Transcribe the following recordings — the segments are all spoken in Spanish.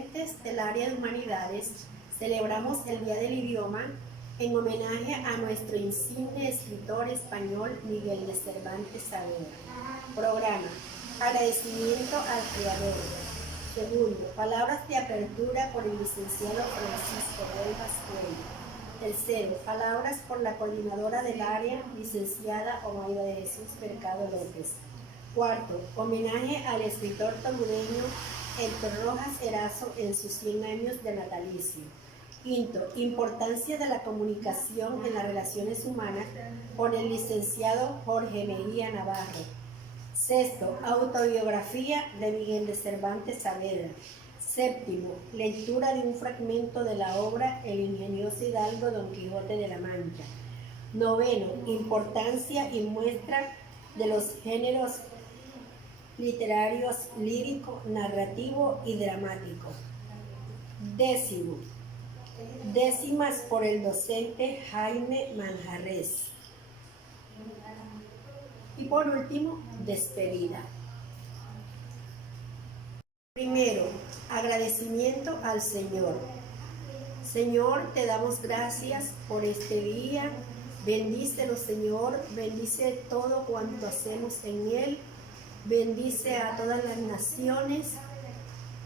docentes del área de humanidades celebramos el Día del Idioma en homenaje a nuestro insigne escritor español Miguel de Cervantes Saavedra. Programa: agradecimiento al creador. Segundo, palabras de apertura por el licenciado Francisco Rojas Cuello. Tercero, palabras por la coordinadora del área, licenciada Omaida de Jesús Mercado López. Cuarto, homenaje al escritor toludeño Héctor Rojas Erazo en sus 100 años de natalicio. Quinto, importancia de la comunicación en las relaciones humanas por el licenciado Jorge Mejía Navarro. Sexto, autobiografía de Miguel de Cervantes Saavedra. Séptimo, lectura de un fragmento de la obra El ingenioso hidalgo Don Quijote de la Mancha. Noveno, importancia y muestra de los géneros literarios lírico, narrativo y dramático. Décimo, décimas por el docente Jaime Manjarres. Y por último, despedida. Primero, agradecimiento al Señor. Señor, te damos gracias por este día. Bendícelo, Señor. Bendice todo cuanto hacemos en él. Bendice a todas las naciones.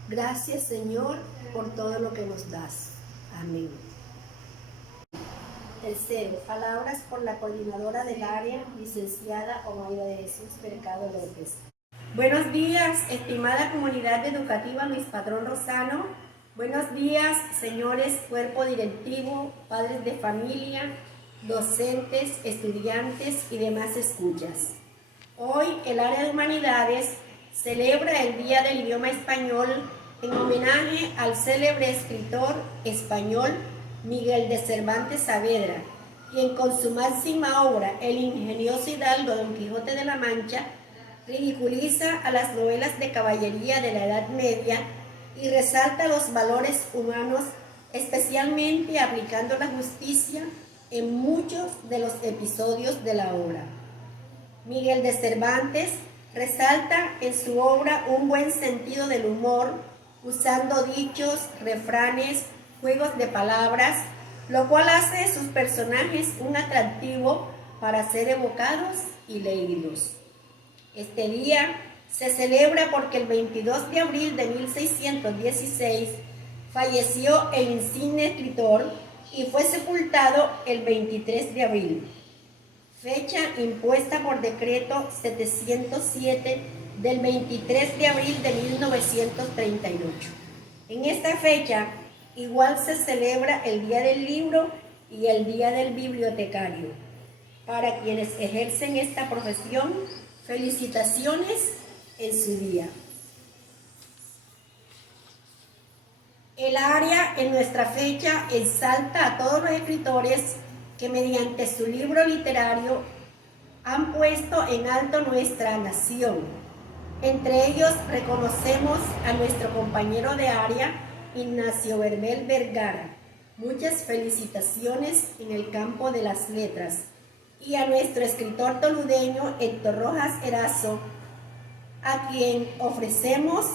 Gracias, Señor, por todo lo que nos das. Amén. Tercero, palabras por la coordinadora del área, licenciada Omaida de Jesús Mercado López. Buenos días, estimada comunidad educativa Luis Patrón Rosano. Buenos días, señores, cuerpo directivo, padres de familia, docentes, estudiantes y demás escuchas. Hoy el área de humanidades celebra el Día del Idioma Español en homenaje al célebre escritor español Miguel de Cervantes Saavedra, quien con su máxima obra, El ingenioso hidalgo Don Quijote de la Mancha, ridiculiza a las novelas de caballería de la Edad Media y resalta los valores humanos, especialmente aplicando la justicia en muchos de los episodios de la obra. Miguel de Cervantes resalta en su obra un buen sentido del humor, usando dichos, refranes, juegos de palabras, lo cual hace de sus personajes un atractivo para ser evocados y leídos. Este día se celebra porque el 22 de abril de 1616 falleció el insigne escritor y fue sepultado el 23 de abril, fecha impuesta por decreto 707 del 23 de abril de 1938. En esta fecha igual se celebra el Día del Libro y el Día del Bibliotecario. Para quienes ejercen esta profesión, felicitaciones en su día. El área en nuestra fecha exalta a todos los escritores que mediante su libro literario han puesto en alto nuestra nación. Entre ellos reconocemos a nuestro compañero de área, Ignacio Berbel Vergara. Muchas felicitaciones en el campo de las letras. Y a nuestro escritor toludeño Héctor Rojas Erazo, a quien ofrecemos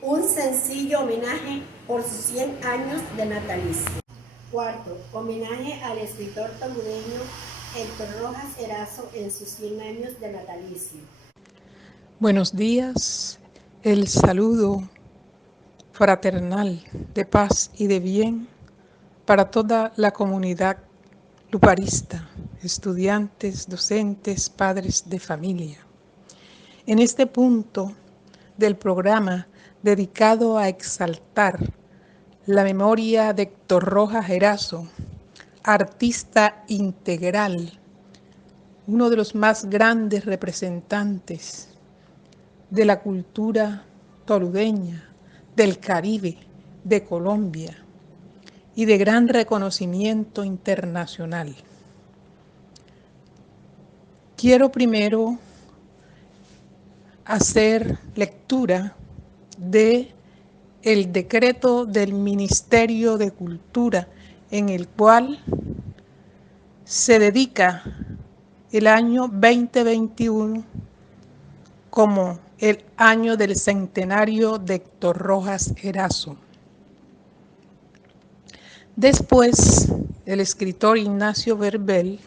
un sencillo homenaje por sus 100 años de natalicio. Cuarto, homenaje al escritor toludeño Héctor Rojas Erazo en sus 100 años de natalicio. Buenos días, el saludo fraternal de paz y de bien para toda la comunidad luparista, estudiantes, docentes, padres de familia. En este punto del programa dedicado a exaltar la memoria de Héctor Rojas Erazo, artista integral, uno de los más grandes representantes de la cultura toludeña, del Caribe, de Colombia y de gran reconocimiento internacional. Quiero primero hacer lectura de el decreto del Ministerio de Cultura en el cual se dedica el año 2021 como el año del centenario de Héctor Rojas Erazo. Después, el escritor Ignacio Verbel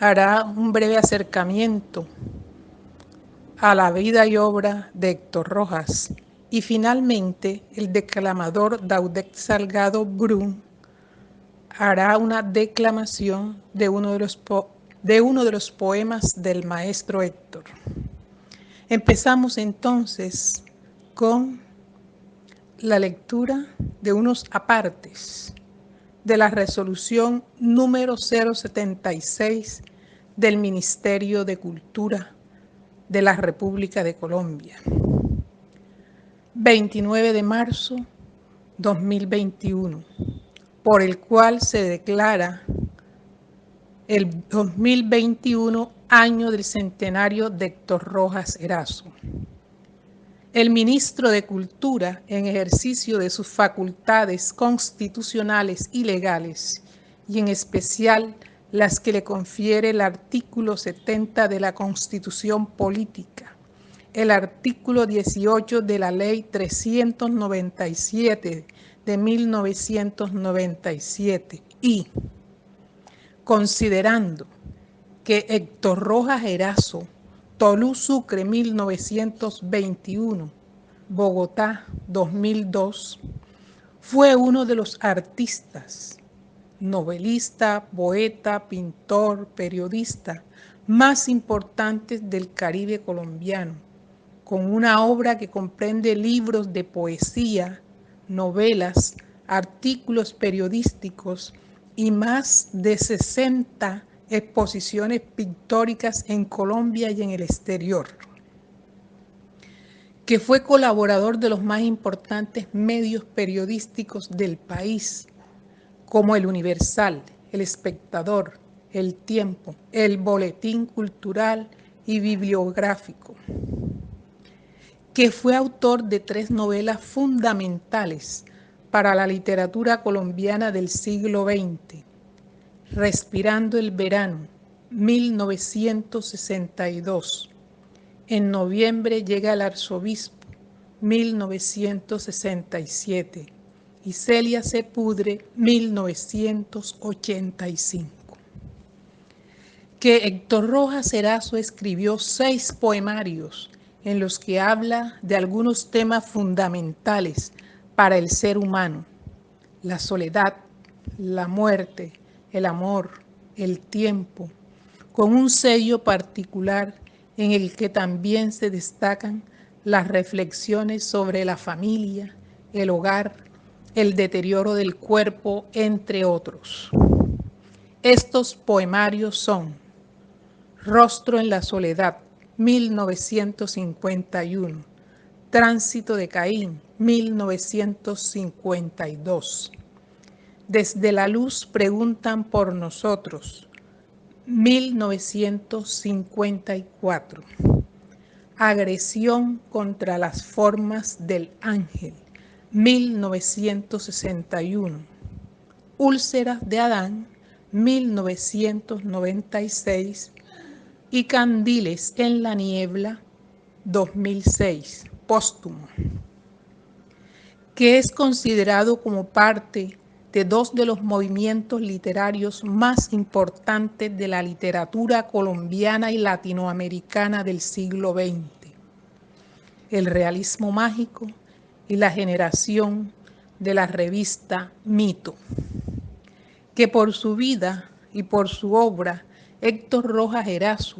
hará un breve acercamiento a la vida y obra de Héctor Rojas. Y finalmente, el declamador Daudet Salgado Brun hará una declamación de uno de los poemas del maestro Héctor. Empezamos entonces con la lectura de unos apartes de la resolución número 076 del Ministerio de Cultura de la República de Colombia. 29 de marzo 2021, por el cual se declara el 2021 año del centenario de Héctor Rojas Erazo. El ministro de Cultura, en ejercicio de sus facultades constitucionales y legales, y en especial las que le confiere el artículo 70 de la Constitución Política, el artículo 18 de la Ley 397 de 1997 y, considerando que Héctor Rojas Erazo, Tolú Sucre 1921, Bogotá 2002, fue uno de los artistas, novelista, poeta, pintor, periodista más importantes del Caribe colombiano, con una obra que comprende libros de poesía, novelas, artículos periodísticos y más de 60 exposiciones pictóricas en Colombia y en el exterior, que fue colaborador de los más importantes medios periodísticos del país, como El Universal, El Espectador, El Tiempo, El Boletín Cultural y Bibliográfico, que fue autor de 3 novelas fundamentales para la literatura colombiana del siglo XX, Respirando el Verano, 1962. En noviembre llega el arzobispo, 1967. Y Celia se pudre, 1985. Que Héctor Rojas Erazo escribió 6 poemarios en los que habla de algunos temas fundamentales para el ser humano: la soledad, la muerte, el amor, el tiempo, con un sello particular en el que también se destacan las reflexiones sobre la familia, el hogar, el deterioro del cuerpo, entre otros. Estos poemarios son Rostro en la soledad, 1951, Tránsito de Caín, 1952. Desde la luz preguntan por nosotros, 1954. Agresión contra las formas del ángel, 1961. Úlceras de Adán, 1996. Y Candiles en la niebla, 2006, póstumo, que es considerado como parte de 2 de los movimientos literarios más importantes de la literatura colombiana y latinoamericana del siglo XX, el realismo mágico y la generación de la revista Mito, que por su vida y por su obra, Héctor Rojas Erazo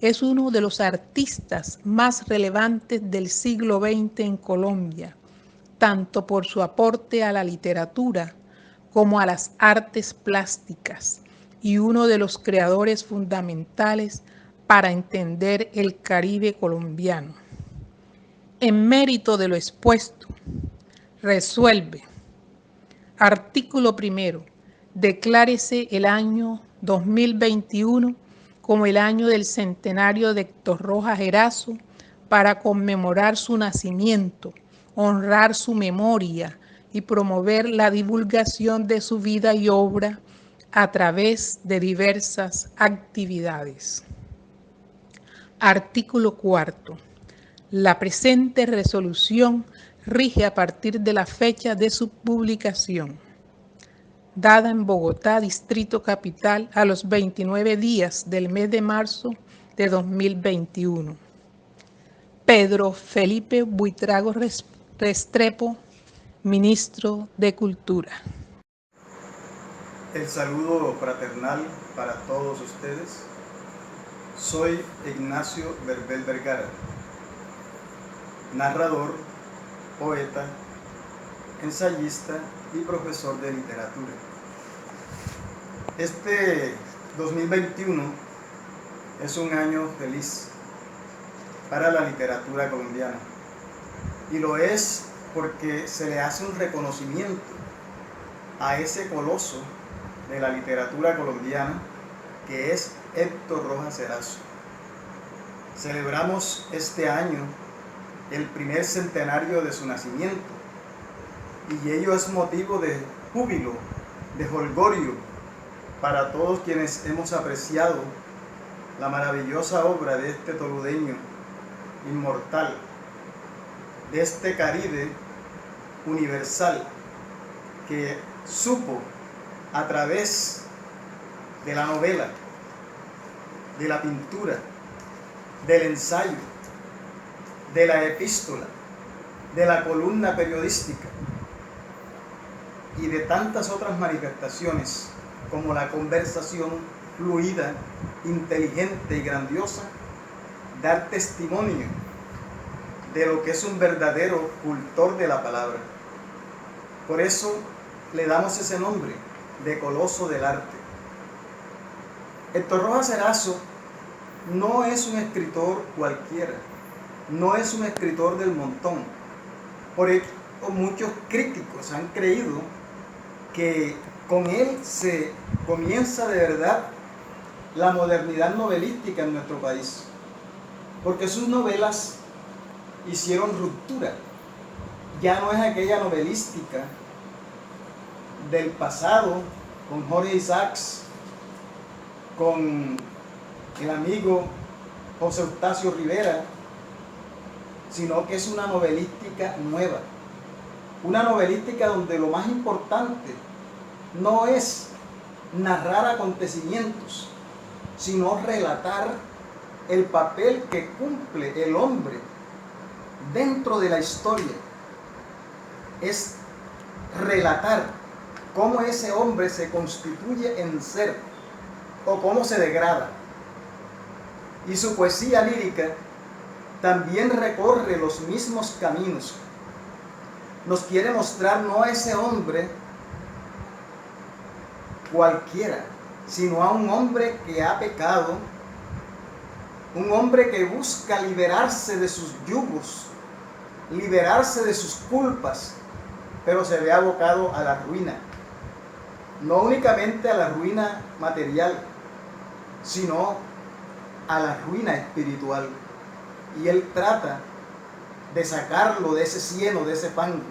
es uno de los artistas más relevantes del siglo XX en Colombia, tanto por su aporte a la literatura como a las artes plásticas, y uno de los creadores fundamentales para entender el Caribe colombiano. En mérito de lo expuesto, resuelve. Artículo 1. Declárese el año 2021 como el año del centenario de Héctor Rojas Erazo para conmemorar su nacimiento, honrar su memoria y promover la divulgación de su vida y obra a través de diversas actividades. Artículo 4. La presente resolución rige a partir de la fecha de su publicación. dada en Bogotá, Distrito Capital, a los 29 días del mes de marzo de 2021. Pedro Felipe Buitrago Restrepo, Ministro de Cultura. El saludo fraternal para todos ustedes. Soy Ignacio Verbel Vergara, narrador, poeta, ensayista y profesor de literatura. Este 2021 es un año feliz para la literatura colombiana, y lo es porque se le hace un reconocimiento a ese coloso de la literatura colombiana que es Héctor Rojas Erazo. Celebramos este año el primer centenario de su nacimiento, y ello es motivo de júbilo, de jolgorio para todos quienes hemos apreciado la maravillosa obra de este toludeño inmortal, de este Caribe universal que supo, a través de la novela, de la pintura, del ensayo, de la epístola, de la columna periodística y de tantas otras manifestaciones como la conversación fluida, inteligente y grandiosa, dar testimonio de lo que es un verdadero cultor de la palabra. Por eso le damos ese nombre de coloso del arte. Héctor Rojas Erazo no es un escritor cualquiera, no es un escritor del montón. Por ello, muchos críticos han creído que con él se comienza de verdad la modernidad novelística en nuestro país, porque sus novelas hicieron ruptura. Ya no es aquella novelística del pasado con Jorge Isaacs, con el amigo José Eustacio Rivera, sino que es una novelística nueva, una novelística donde lo más importante no es narrar acontecimientos, sino relatar el papel que cumple el hombre dentro de la historia. Es relatar cómo ese hombre se constituye en ser o cómo se degrada. Y su poesía lírica también recorre los mismos caminos. Nos quiere mostrar no a ese hombre cualquiera, sino a un hombre que ha pecado, un hombre que busca liberarse de sus yugos, liberarse de sus culpas, pero se ve abocado a la ruina. No únicamente a la ruina material, sino a la ruina espiritual. Y él trata de sacarlo de ese cieno, de ese fango.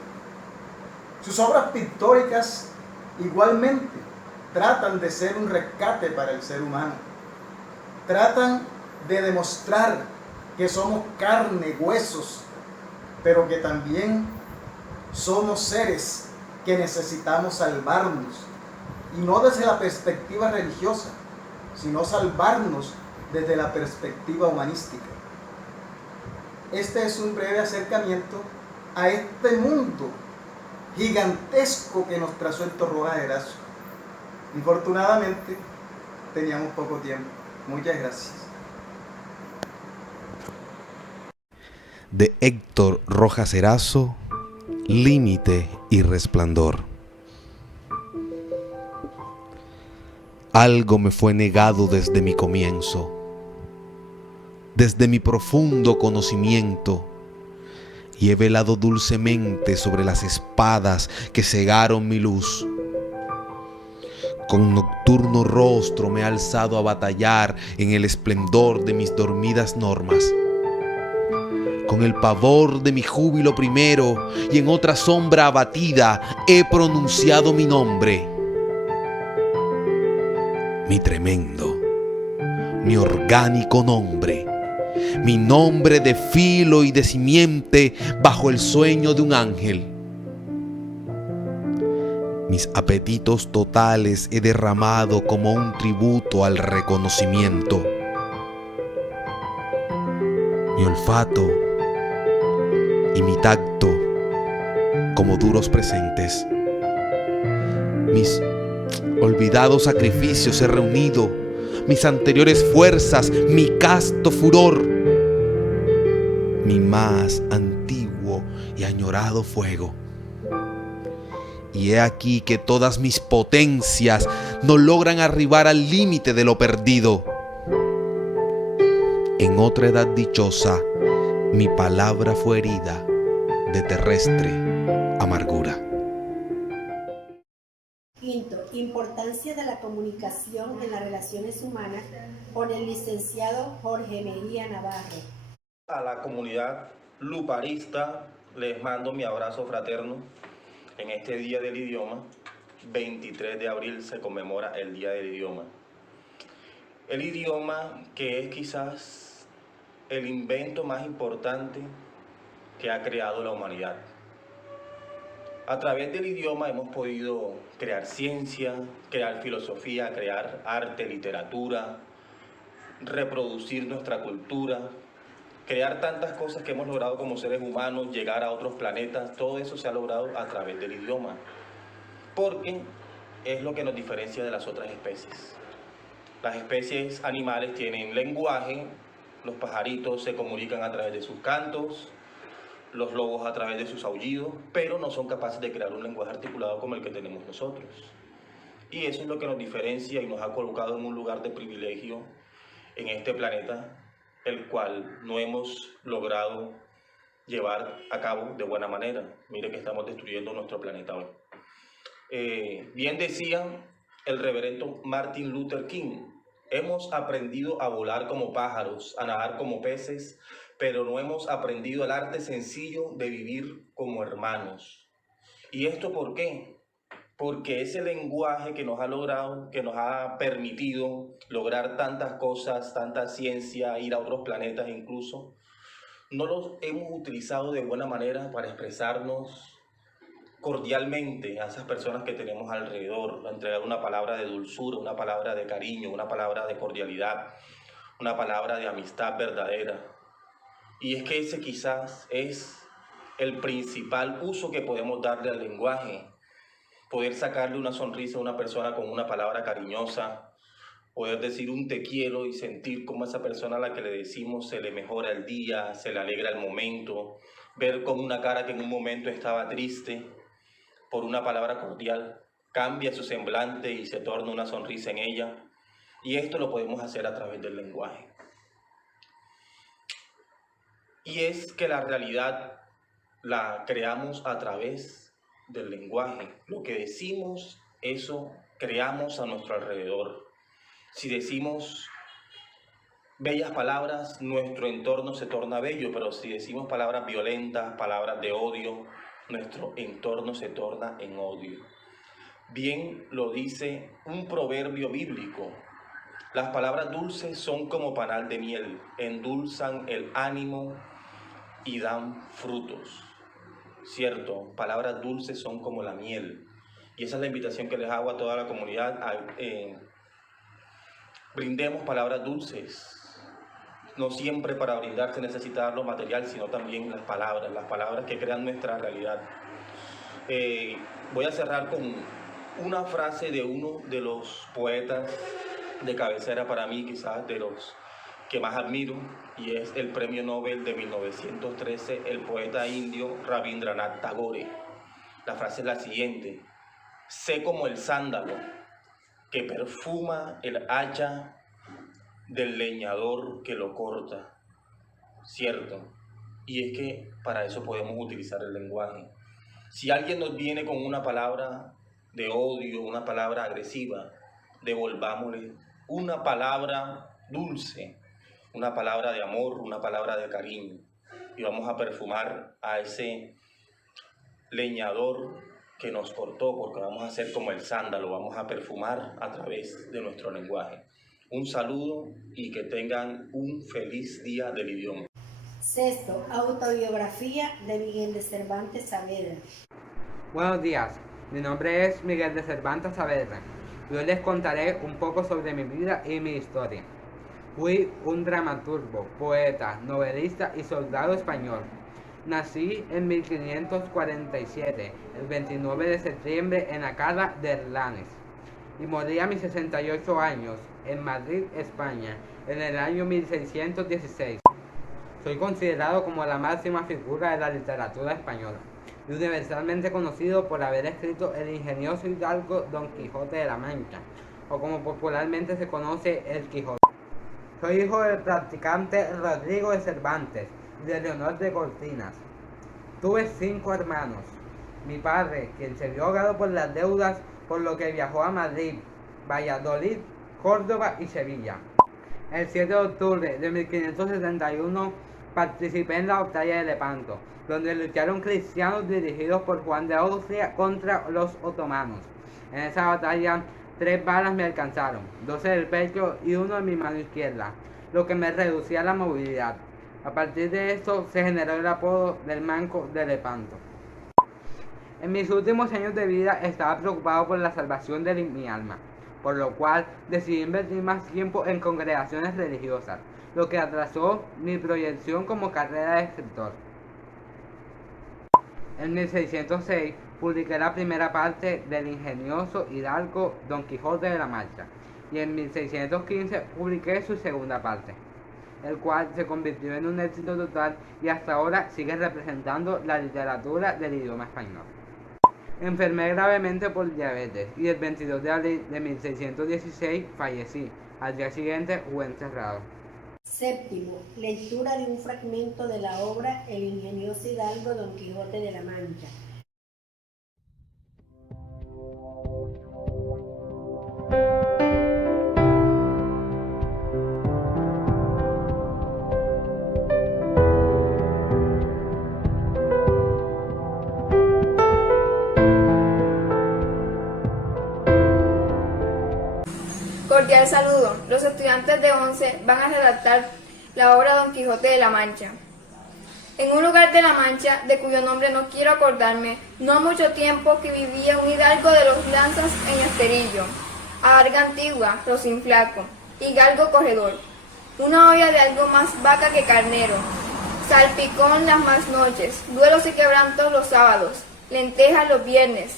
Sus obras pictóricas igualmente tratan de ser un rescate para el ser humano. Tratan de demostrar que somos carne, huesos, pero que también somos seres que necesitamos salvarnos. Y no desde la perspectiva religiosa, sino salvarnos desde la perspectiva humanística. Este es un breve acercamiento a este mundo gigantesco que nos trazó Héctor Rojas Erazo. Infortunadamente, teníamos poco tiempo. Muchas gracias. De Héctor Rojas Erazo, Límite y Resplandor. Algo me fue negado desde mi comienzo, desde mi profundo conocimiento, y he velado dulcemente sobre las espadas que cegaron mi luz. Con nocturno rostro me he alzado a batallar en el esplendor de mis dormidas normas. Con el pavor de mi júbilo primero y en otra sombra abatida he pronunciado mi nombre. Mi tremendo, mi orgánico nombre, mi nombre de filo y de simiente bajo el sueño de un ángel. Mis apetitos totales he derramado como un tributo al reconocimiento. Mi olfato y mi tacto como duros presentes. Mis olvidados sacrificios he reunido, mis anteriores fuerzas, mi casto furor, mi más antiguo y añorado fuego. Y he aquí que todas mis potencias no logran arribar al límite de lo perdido. En otra edad dichosa, mi palabra fue herida de terrestre amargura. Quinto, importancia de la comunicación en las relaciones humanas, por el licenciado Jorge Mejía Navarro. A la comunidad luparista les mando mi abrazo fraterno. En este Día del Idioma, 23 de abril, se conmemora el Día del Idioma. El idioma, que es quizás el invento más importante que ha creado la humanidad. A través del idioma hemos podido crear ciencia, crear filosofía, crear arte, literatura, reproducir nuestra cultura, crear tantas cosas que hemos logrado como seres humanos, llegar a otros planetas. Todo eso se ha logrado a través del idioma, porque es lo que nos diferencia de las otras especies. Las especies animales tienen lenguaje, los pajaritos se comunican a través de sus cantos, los lobos a través de sus aullidos, pero no son capaces de crear un lenguaje articulado como el que tenemos nosotros. Y eso es lo que nos diferencia y nos ha colocado en un lugar de privilegio en este planeta, el cual no hemos logrado llevar a cabo de buena manera. Mire que estamos destruyendo nuestro planeta hoy. Bien decía el reverendo Martin Luther King: hemos aprendido a volar como pájaros, a nadar como peces, pero no hemos aprendido el arte sencillo de vivir como hermanos. ¿Y esto por qué? Porque ese lenguaje que nos ha logrado, que nos ha permitido lograr tantas cosas, tanta ciencia, ir a otros planetas incluso, no los hemos utilizado de buena manera para expresarnos cordialmente a esas personas que tenemos alrededor, entregar una palabra de dulzura, una palabra de cariño, una palabra de cordialidad, una palabra de amistad verdadera. Y es que ese quizás es el principal uso que podemos darle al lenguaje. Poder sacarle una sonrisa a una persona con una palabra cariñosa, poder decir un te quiero y sentir cómo a esa persona a la que le decimos se le mejora el día, se le alegra el momento, ver como una cara que en un momento estaba triste, por una palabra cordial, cambia su semblante y se torna una sonrisa en ella. Y esto lo podemos hacer a través del lenguaje. Y es que la realidad la creamos a través del lenguaje. Lo que decimos, eso creamos a nuestro alrededor. Si decimos bellas palabras, nuestro entorno se torna bello, pero si decimos palabras violentas, palabras de odio, nuestro entorno se torna en odio. Bien lo dice un proverbio bíblico: las palabras dulces son como panal de miel, endulzan el ánimo y dan frutos. Cierto, palabras dulces son como la miel. Y esa es la invitación que les hago a toda la comunidad. Brindemos palabras dulces. No siempre para brindar se necesita lo material, sino también las palabras que crean nuestra realidad. Voy a cerrar con una frase de uno de los poetas de cabecera para mí, quizás de los que más admiro, y es el premio Nobel de 1913, el poeta indio Rabindranath Tagore. La frase es la siguiente: sé como el sándalo que perfuma el hacha del leñador que lo corta. Cierto, y es que para eso podemos utilizar el lenguaje. Si alguien nos viene con una palabra de odio, una palabra agresiva, devolvámosle una palabra dulce, una palabra de amor, una palabra de cariño, y vamos a perfumar a ese leñador que nos cortó, porque vamos a ser como el sándalo, vamos a perfumar a través de nuestro lenguaje. Un saludo y que tengan un feliz día del idioma. Sexto, autobiografía de Miguel de Cervantes Saavedra. Buenos días. Mi nombre es Miguel de Cervantes Saavedra y hoy les contaré un poco sobre mi vida y mi historia. Fui un dramaturgo, poeta, novelista y soldado español. Nací en 1547, el 29 de septiembre en Alcalá de Henares, y morí a mis 68 años en Madrid, España, en el año 1616. Soy considerado como la máxima figura de la literatura española y universalmente conocido por haber escrito el ingenioso hidalgo Don Quijote de la Mancha, o como popularmente se conoce, el Quijote. Soy hijo del practicante Rodrigo de Cervantes y de Leonor de Cortinas. Tuve 5 hermanos. Mi padre, quien se vio ahogado por las deudas, por lo que viajó a Madrid, Valladolid, Córdoba y Sevilla. El 7 de octubre de 1571 participé en la batalla de Lepanto, donde lucharon cristianos dirigidos por Juan de Austria contra los otomanos. En esa batalla 3 balas me alcanzaron, 12 del pecho y 1 en mi mano izquierda, lo que me reducía la movilidad. A partir de esto se generó el apodo del Manco de Lepanto. En mis últimos años de vida estaba preocupado por la salvación de mi alma, por lo cual decidí invertir más tiempo en congregaciones religiosas, lo que atrasó mi proyección como carrera de escritor. En 1606 publiqué la primera parte del ingenioso hidalgo Don Quijote de la Mancha, y en 1615 publiqué su segunda parte, el cual se convirtió en un éxito total y hasta ahora sigue representando la literatura del idioma español. Enfermé gravemente por diabetes y el 22 de abril de 1616 fallecí. Al día siguiente fue enterrado. Séptimo, lectura de un fragmento de la obra El ingenioso hidalgo Don Quijote de la Mancha. Cordial saludo. Los estudiantes de 11 van a redactar la obra Don Quijote de la Mancha. En un lugar de la Mancha, de cuyo nombre no quiero acordarme, no ha mucho tiempo que vivía un hidalgo de los lanzas en Esterillo, adarga antigua, rocinflaco, y galgo corredor, una olla de algo más vaca que carnero, salpicón las más noches, duelos y quebrantos los sábados, lentejas los viernes,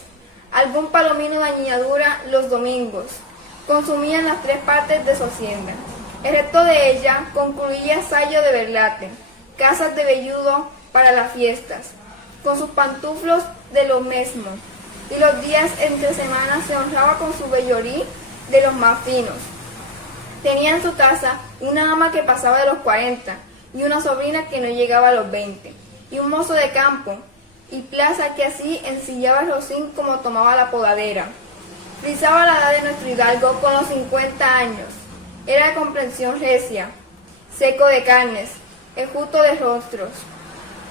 algún palomino de añadura los domingos. Consumían las 3 partes de su hacienda. El resto de ella concluía sayo de berlate, casas de velludo para las fiestas, con sus pantuflos de lo mismo, y los días entre semanas se honraba con su vellorí de los más finos. Tenía en su casa una ama que pasaba de los 40, y una sobrina que no llegaba a los 20, y un mozo de campo, y plaza que así ensillaba el rocín como tomaba la podadera. Frisaba la edad de nuestro hidalgo con los 50 años. Era de complexión recia, seco de carnes, enjuto de rostros,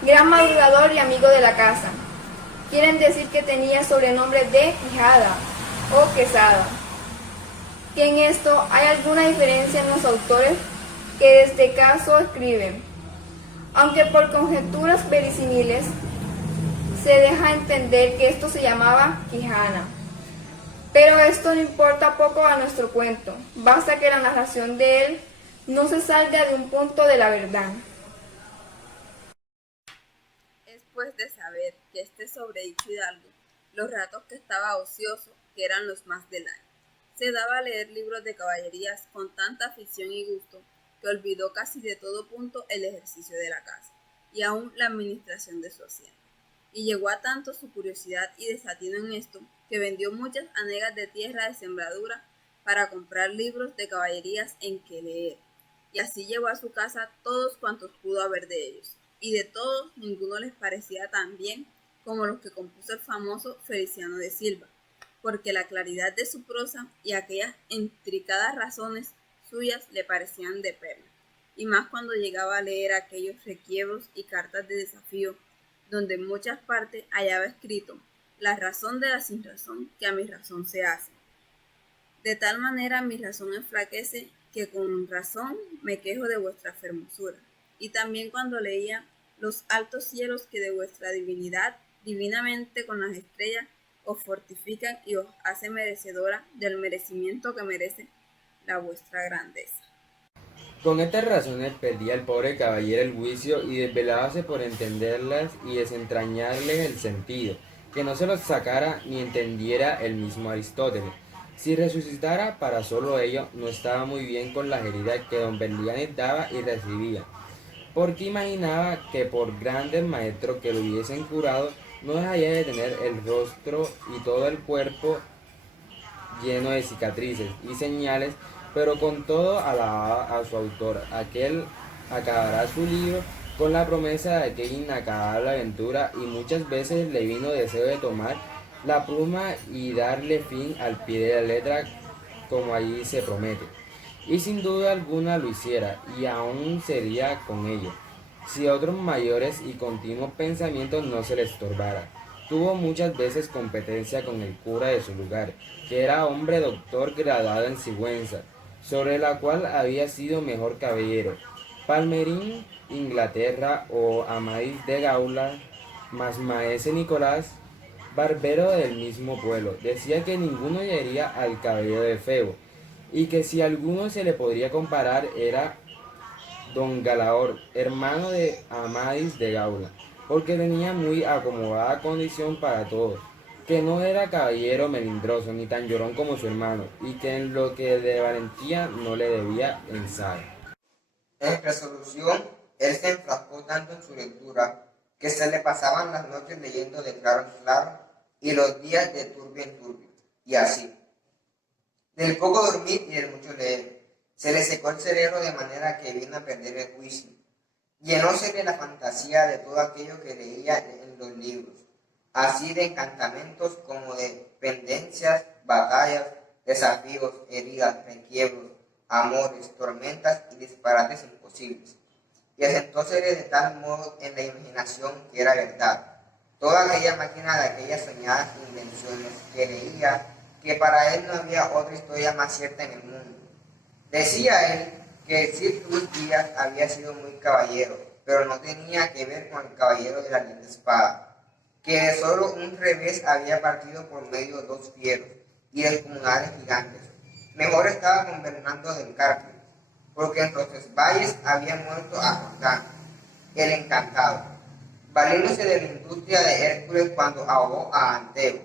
gran madrugador y amigo de la casa. Quieren decir que tenía sobrenombre de Quijada o Quesada. Que en esto hay alguna diferencia en los autores que de este caso escriben, aunque por conjeturas verisimiles se deja entender que esto se llamaba Quijana. Pero esto no importa poco a nuestro cuento, basta que la narración de él no se salga de un punto de la verdad. Es pues de saber que este sobredicho hidalgo, los ratos que estaba ocioso, que eran los más del año, se daba a leer libros de caballerías con tanta afición y gusto que olvidó casi de todo punto el ejercicio de la casa y aún la administración de su hacienda. Y llegó a tanto su curiosidad y desatino en esto, que vendió muchas hanegas de tierra de sembradura para comprar libros de caballerías en que leer, y así llevó a su casa todos cuantos pudo haber de ellos, y de todos ninguno les parecía tan bien como los que compuso el famoso Feliciano de Silva, porque la claridad de su prosa y aquellas intricadas razones suyas le parecían de perla, y más cuando llegaba a leer aquellos requiebros y cartas de desafío, donde en muchas partes hallaba escrito la razón de la sinrazón que a mi razón se hace. De tal manera mi razón enflaquece que con razón me quejo de vuestra fermosura. Y también cuando leía los altos cielos que de vuestra divinidad, divinamente con las estrellas, os fortifican y os hace merecedora del merecimiento que merece la vuestra grandeza. Con estas razones perdía el pobre caballero el juicio y desvelábase por entenderlas y desentrañarles el sentido, que no se los sacara ni entendiera el mismo Aristóteles. Si resucitara para solo ello, no estaba muy bien con las heridas que don Belianis daba y recibía, porque imaginaba que por grandes maestros que lo hubiesen curado, no dejaría de tener el rostro y todo el cuerpo lleno de cicatrices y señales, pero con todo alababa a su autor. Aquel acabará su libro con la promesa de aquella inacabable aventura y muchas veces le vino deseo de tomar la pluma y darle fin al pie de la letra como allí se promete. Y sin duda alguna lo hiciera, y aún sería con ello, si otros mayores y continuos pensamientos no se le estorbara. Tuvo muchas veces competencia con el cura de su lugar, que era hombre doctor graduado en Sigüenza, sobre la cual había sido mejor caballero. Palmerín, Inglaterra o Amadís de Gaula, más maese Nicolás, barbero del mismo pueblo, decía que ninguno llegaría al caballero de Febo, y que si alguno se le podría comparar era don Galaor, hermano de Amadís de Gaula, porque tenía muy acomodada condición para todo, que no era caballero melindroso ni tan llorón como su hermano, y que en lo que de valentía no le debía ensayo. En resolución, él se enfrascó tanto en su lectura, que se le pasaban las noches leyendo de claro en claro, y los días de turbio en turbio, y así. Del poco dormir y del mucho leer, se le secó el cerebro de manera que vino a perder el juicio. Llenósele la fantasía de todo aquello que leía en los libros, así de encantamentos como de pendencias, batallas, desafíos, heridas, requiebros, amores, tormentas y disparates imposibles. Y asentósele de tal modo en la imaginación que era verdad toda aquella máquina de aquellas soñadas invenciones que leía, que para él no había otra historia más cierta en el mundo. Decía él que Sir Luis Díaz había sido muy caballero, pero no tenía que ver con el caballero de la linda espada, que de solo un revés había partido por medio dos fieros y descomunales gigantes. Mejor estaba con Bernardo del Carpio, porque en Roncesvalles había muerto a Jordán, el encantado, valiéndose de la industria de Hércules cuando ahogó a Anteo,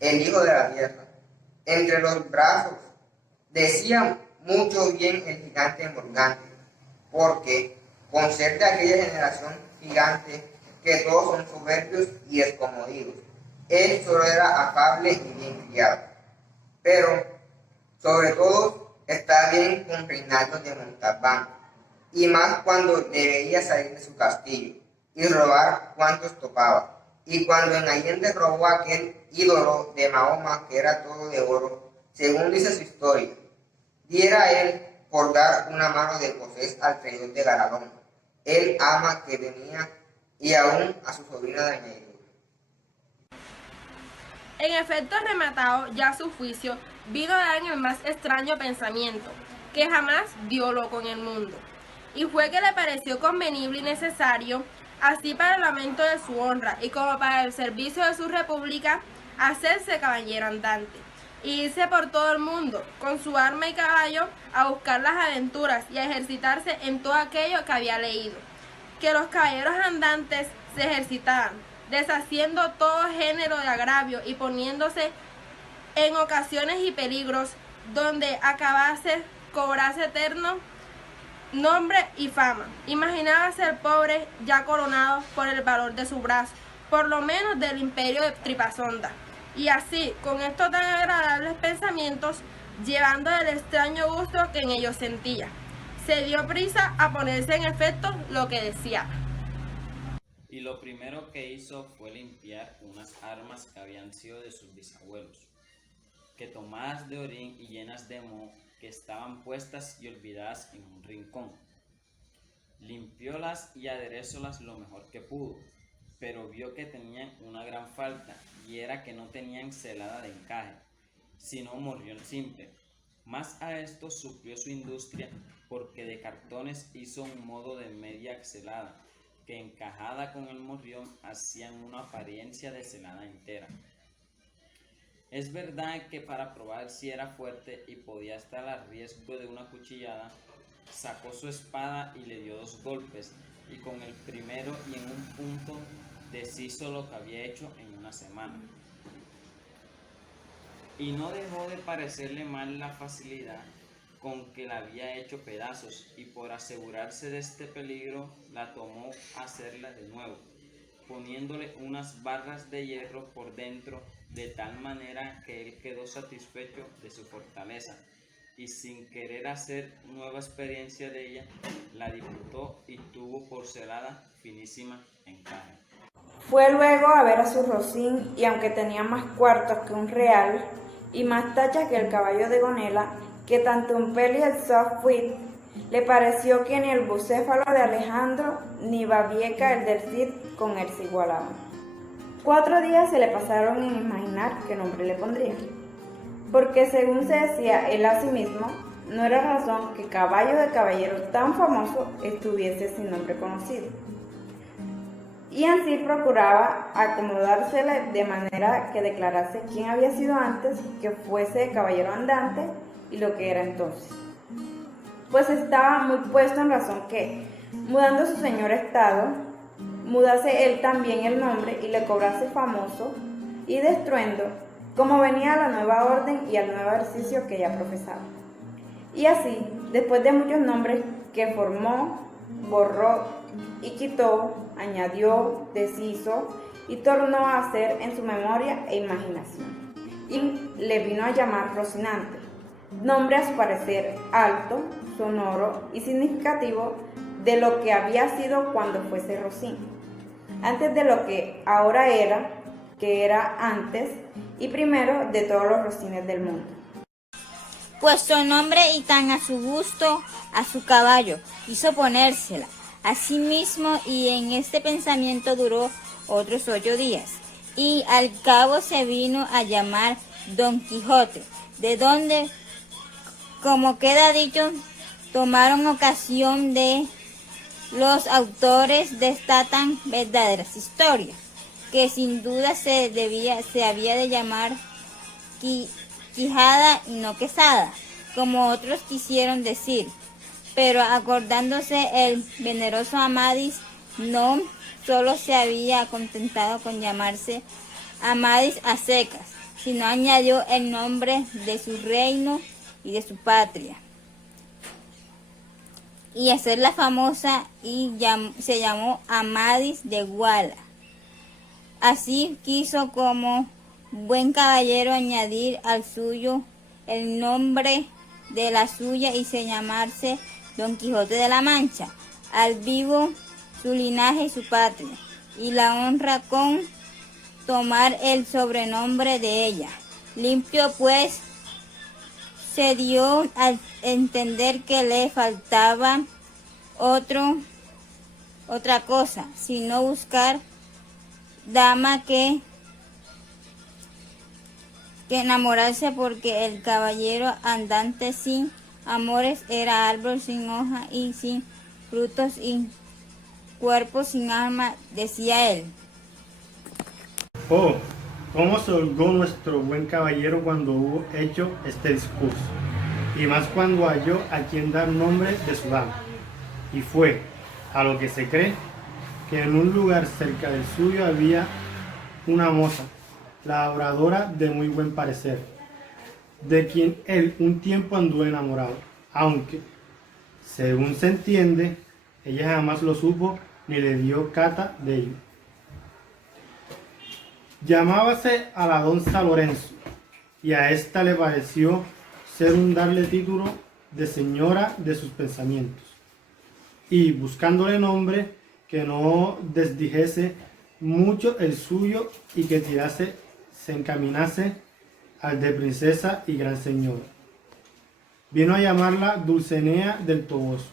el hijo de la tierra, entre los brazos. Decía mucho bien el gigante Morgante, porque con ser de aquella generación gigante que todos son soberbios y descomodidos, él solo era afable y bien criado. Pero, sobre todo, está bien con Reinaldo de Montalbán, y más cuando debía salir de su castillo y robar cuantos topaba. Y cuando en Allende robó aquel ídolo de Mahoma que era todo de oro, según dice su historia, diera él por dar una mano de posés al traidor de Garadón, el ama que tenía, y aún a su sobrina de Añadidura. En efecto, rematado ya su juicio, vino a dar en el más extraño pensamiento, que jamás dio loco en el mundo, y fue que le pareció convenible y necesario, así para el aumento de su honra y como para el servicio de su república, hacerse caballero andante, y irse por todo el mundo, con su arma y caballo, a buscar las aventuras y a ejercitarse en todo aquello que había leído. Que los caballeros andantes se ejercitaban, deshaciendo todo género de agravio y poniéndose en ocasiones y peligros donde acabase, cobrase eterno nombre y fama. Imaginaba ser pobre ya coronado por el valor de su brazo, por lo menos del imperio de Tripasonda. Y así, con estos tan agradables pensamientos, llevando el extraño gusto que en ellos sentía, se dio prisa a ponerse en efecto lo que deseaba. Y lo primero que hizo fue limpiar unas armas que habían sido de sus bisabuelos, que tomadas de orín y llenas de moho, que estaban puestas y olvidadas en un rincón. Limpiólas y aderezólas lo mejor que pudo, pero vio que tenían una gran falta, y era que no tenían celada de encaje, sino morrión simple. Más a esto suplió su industria, porque de cartones hizo un modo de media celada, que encajada con el morrión hacían una apariencia de celada entera. Es verdad que para probar si era fuerte y podía estar a riesgo de una cuchillada, sacó su espada y le dio 2 golpes, y con el primero y en un punto deshizo lo que había hecho en una semana. Y no dejó de parecerle mal la facilidad con que la había hecho pedazos, y por asegurarse de este peligro la tomó a hacerla de nuevo, poniéndole unas barras de hierro por dentro, de tal manera que él quedó satisfecho de su fortaleza, y sin querer hacer nueva experiencia de ella, la disfrutó y tuvo por celada finísima encaje. Fue luego a ver a su Rocín, y aunque tenía más cuartos que un real, y más tachas que el caballo de Gonela, que tanto un peli el softwit, le pareció que ni el bucéfalo de Alejandro, ni Babieca el del Cid con él se igualaban. 4 días se le pasaron en imaginar qué nombre le pondría, porque según se decía él a sí mismo, no era razón que caballo de caballero tan famoso estuviese sin nombre conocido. Y así procuraba acomodársele de manera que declarase quién había sido antes, que fuese caballero andante y lo que era entonces. Pues estaba muy puesto en razón que, mudando su señor estado, mudase él también el nombre y le cobrase famoso y de estruendo, como venía a la nueva orden y al nuevo ejercicio que ella profesaba. Y así, después de muchos nombres que formó, borró y quitó, añadió, deshizo y tornó a hacer en su memoria e imaginación. Y le vino a llamar Rocinante, nombre a su parecer alto, sonoro y significativo de lo que había sido cuando fuese Rocín, antes de lo que ahora era, que era antes y primero de todos los Rocines del mundo. Puesto nombre y tan a su gusto a su caballo, quiso ponérsela a sí mismo, y en este pensamiento duró otros 8 días, y al cabo se vino a llamar Don Quijote, de donde, como queda dicho, tomaron ocasión de los autores de estas tan verdaderas historias, que sin duda se había de llamar Quijada y no Quesada, como otros quisieron decir. Pero acordándose el veneroso Amadís, no solo se había contentado con llamarse Amadís a secas, sino añadió el nombre de su reino y de su patria, y hacerla famosa, y se llamó Amadís de Guala. Así quiso como buen caballero añadir al suyo el nombre de la suya y se llamarse Don Quijote de la Mancha, al vivo su linaje y su patria, y la honra con tomar el sobrenombre de ella. Limpio pues se dio a entender que le faltaba otra cosa, sino buscar dama que enamorarse, porque el caballero andante sin amores era árbol sin hoja y sin frutos y cuerpo sin alma, decía él. Oh, cómo se holgó nuestro buen caballero cuando hubo hecho este discurso, y más cuando halló a quien dar nombre de su dama. Y fue, a lo que se cree, que en un lugar cerca del suyo había una moza, labradora de muy buen parecer, de quien él un tiempo anduvo enamorado, aunque, según se entiende, ella jamás lo supo ni le dio cata de ello. Llamábase Aladonza Lorenzo, y a ésta le pareció ser un darle título de señora de sus pensamientos, y buscándole nombre que no desdijese mucho el suyo y que se encaminase al de princesa y gran señora. Vino a llamarla Dulcinea del Toboso,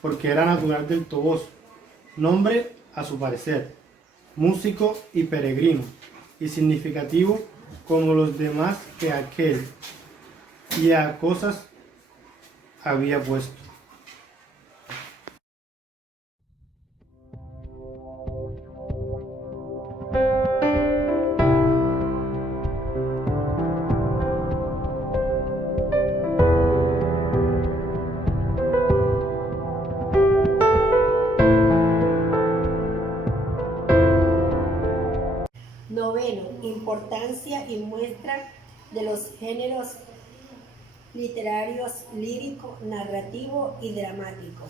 porque era natural del Toboso, nombre a su parecer, músico y peregrino, y significativo como los demás que aquel, y a cosas había puesto. de los géneros literarios lírico, narrativo y dramático.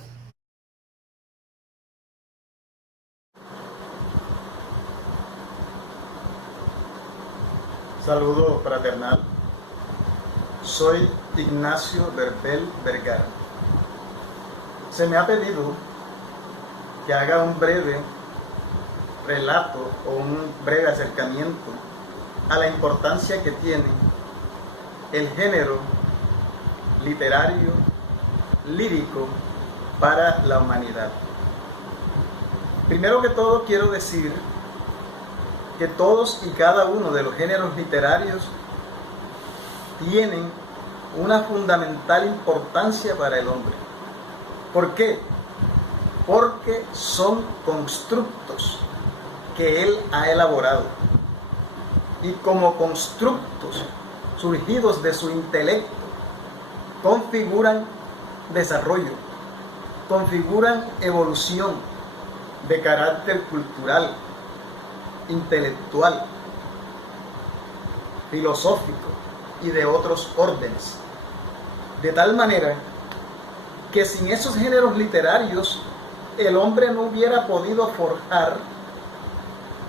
Saludo fraternal. Soy Ignacio Verbel Vergara. Se me ha pedido que haga un breve relato o un breve acercamiento a la importancia que tiene el género literario lírico para la humanidad. Primero que todo quiero decir que todos y cada uno de los géneros literarios tienen una fundamental importancia para el hombre. ¿Por qué? Porque son constructos que él ha elaborado. Y como constructos surgidos de su intelecto, configuran desarrollo, configuran evolución de carácter cultural, intelectual, filosófico y de otros órdenes. De tal manera que sin esos géneros literarios el hombre no hubiera podido forjar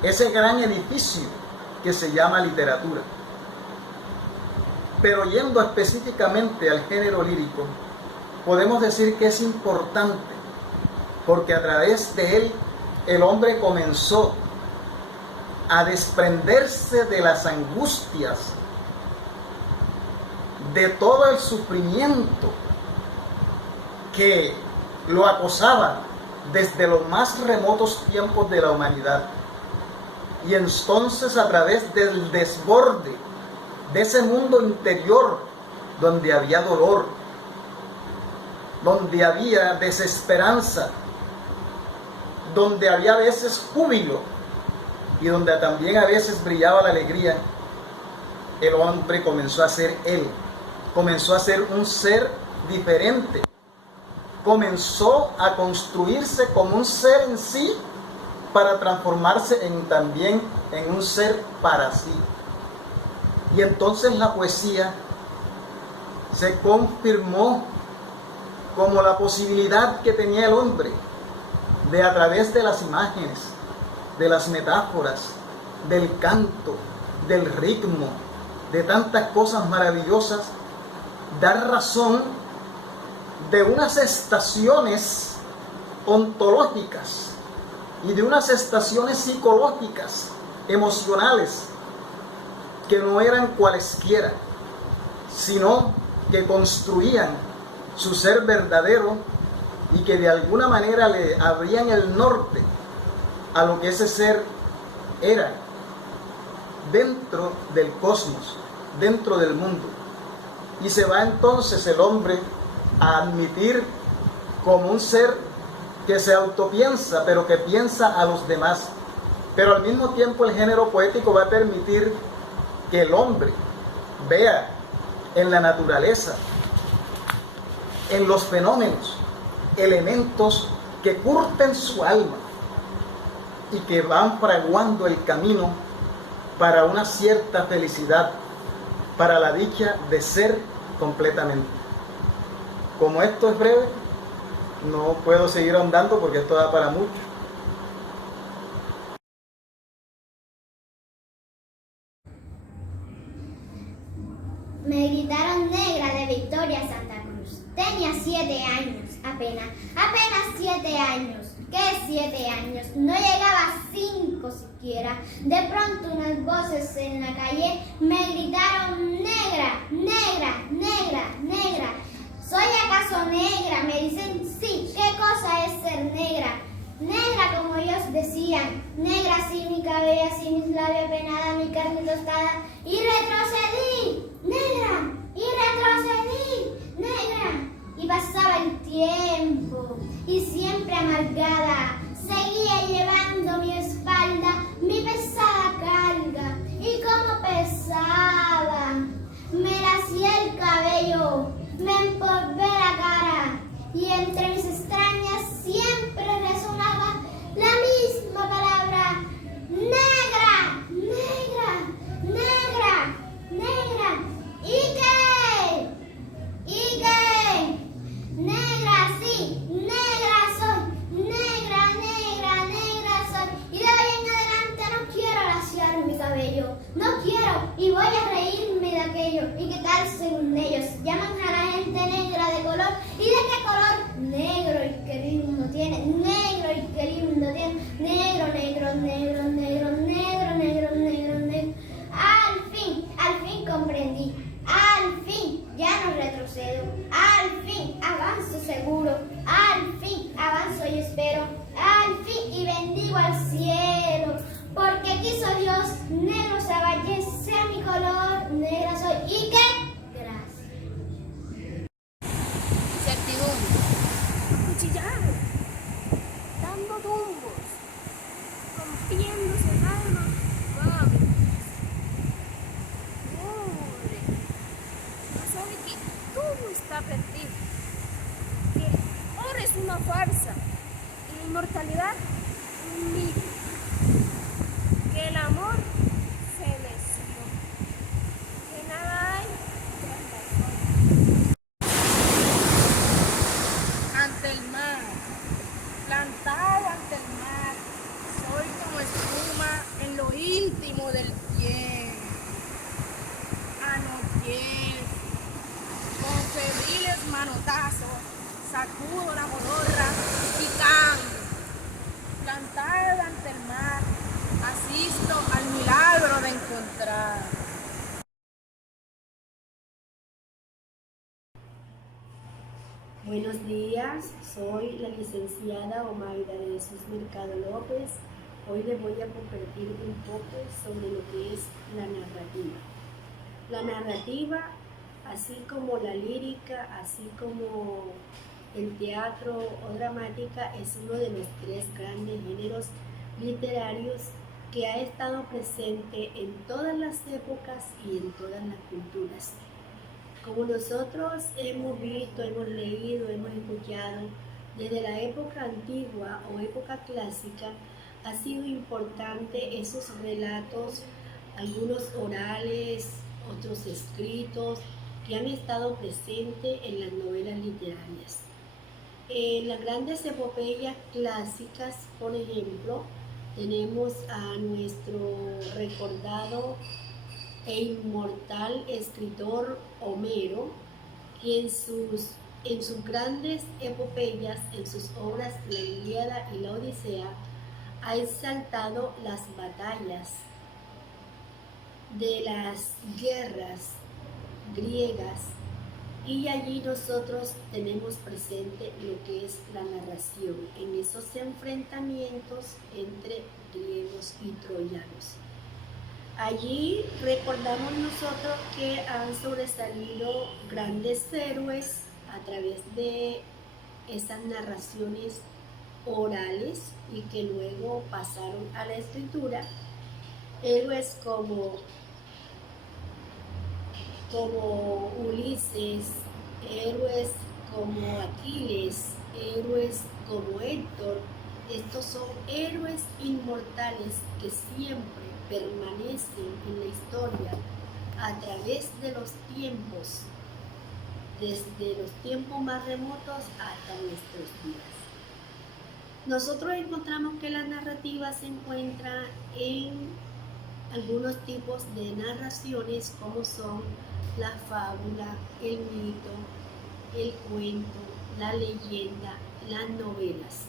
ese gran edificio que se llama literatura. Pero yendo específicamente al género lírico, podemos decir que es importante porque a través de él el hombre comenzó a desprenderse de las angustias, de todo el sufrimiento que lo acosaba desde los más remotos tiempos de la humanidad. Y entonces a través del desborde de ese mundo interior donde había dolor, donde había desesperanza, donde había a veces júbilo y donde también a veces brillaba la alegría, el hombre comenzó a ser él, comenzó a ser un ser diferente, comenzó a construirse como un ser en sí para transformarse también en un ser para sí. Y entonces la poesía se confirmó como la posibilidad que tenía el hombre de, a través de las imágenes, de las metáforas, del canto, del ritmo, de tantas cosas maravillosas, dar razón de unas estaciones ontológicas y de unas estaciones psicológicas, emocionales, que no eran cualesquiera, sino que construían su ser verdadero y que de alguna manera le abrían el norte a lo que ese ser era dentro del cosmos, dentro del mundo. Y se va entonces el hombre a admitir como un ser que se autopiensa, pero que piensa a los demás. Pero al mismo tiempo el género poético va a permitir que el hombre vea en la naturaleza, en los fenómenos, elementos que curten su alma y que van fraguando el camino para una cierta felicidad, para la dicha de ser completamente. Como esto es breve, no puedo seguir ahondando porque esto da para mucho. Me gritaron negra de Victoria Santa Cruz. Tenía 7 años, apenas 7 años. ¿Qué 7 años? No llegaba a 5 siquiera. De pronto unas voces en la calle me gritaron negra, negra, negra, negra. ¿Soy acaso negra? Me dicen sí. ¿Qué cosa es ser negra? Negra como ellos decían, negra así mi cabello, así mis labios penada, mi carne tostada, y retrocedí, negra, y retrocedí, negra. Y pasaba el tiempo, y siempre amargada, seguía llevando mi espalda, mi pesada carga, y como pesaba, me lacía el cabello, me empolvé la cara, y entre mis extrañas siempre resonaba la misma palabra, negra, negra, negra, negra. ¿Y de qué color? Negro, y qué lindo tiene, negro, y qué lindo tiene, negro, negro, negro, negro, negro, negro, negro, negro. Al fin comprendí, al fin ya no retrocedo, al fin avanzo seguro, al fin avanzo y espero, al fin y bendigo al cielo, porque quiso Dios, negro Saballé sea mi color, negra soy, ¿y qué? Gracias. Incertidumbre, acuchillado, dando tumbos, rompiéndose el alma, mami. Pobre, no sabe que todo está perdido, que el amor es una farsa y la inmortalidad un mito, que el amor se veció, que nada hay tras la sombra. Ante el mar, plantado ante el mar, soy como espuma en lo íntimo del tiempo. Anoche, con febriles manotazos, sacudo la modorra y canto. Plantada ante el mar, asisto al milagro de encontrar. Buenos días, soy la licenciada Omaida de Jesús Mercado López. Hoy les voy a compartir un poco sobre lo que es la narrativa. La narrativa, así como la lírica, así como el teatro o dramática, es uno de los tres grandes géneros literarios que ha estado presente en todas las épocas y en todas las culturas. Como nosotros hemos visto, hemos leído, hemos escuchado, desde la época antigua o época clásica, ha sido importante esos relatos, algunos orales, otros escritos, que han estado presentes en las novelas literarias. En las grandes epopeyas clásicas, por ejemplo, tenemos a nuestro recordado e inmortal escritor Homero, quien en sus grandes epopeyas, en sus obras La Ilíada y la Odisea, ha exaltado las batallas de las guerras griegas, y allí nosotros tenemos presente lo que es la narración en esos enfrentamientos entre griegos y troyanos. Allí recordamos nosotros que han sobresalido grandes héroes a través de esas narraciones orales y que luego pasaron a la escritura. Héroes como Ulises, héroes como Aquiles, héroes como Héctor. Estos son héroes inmortales que siempre permanecen en la historia a través de los tiempos, desde los tiempos más remotos hasta nuestros días. Nosotros encontramos que la narrativa se encuentra en algunos tipos de narraciones, como son la fábula, el mito, el cuento, la leyenda, las novelas.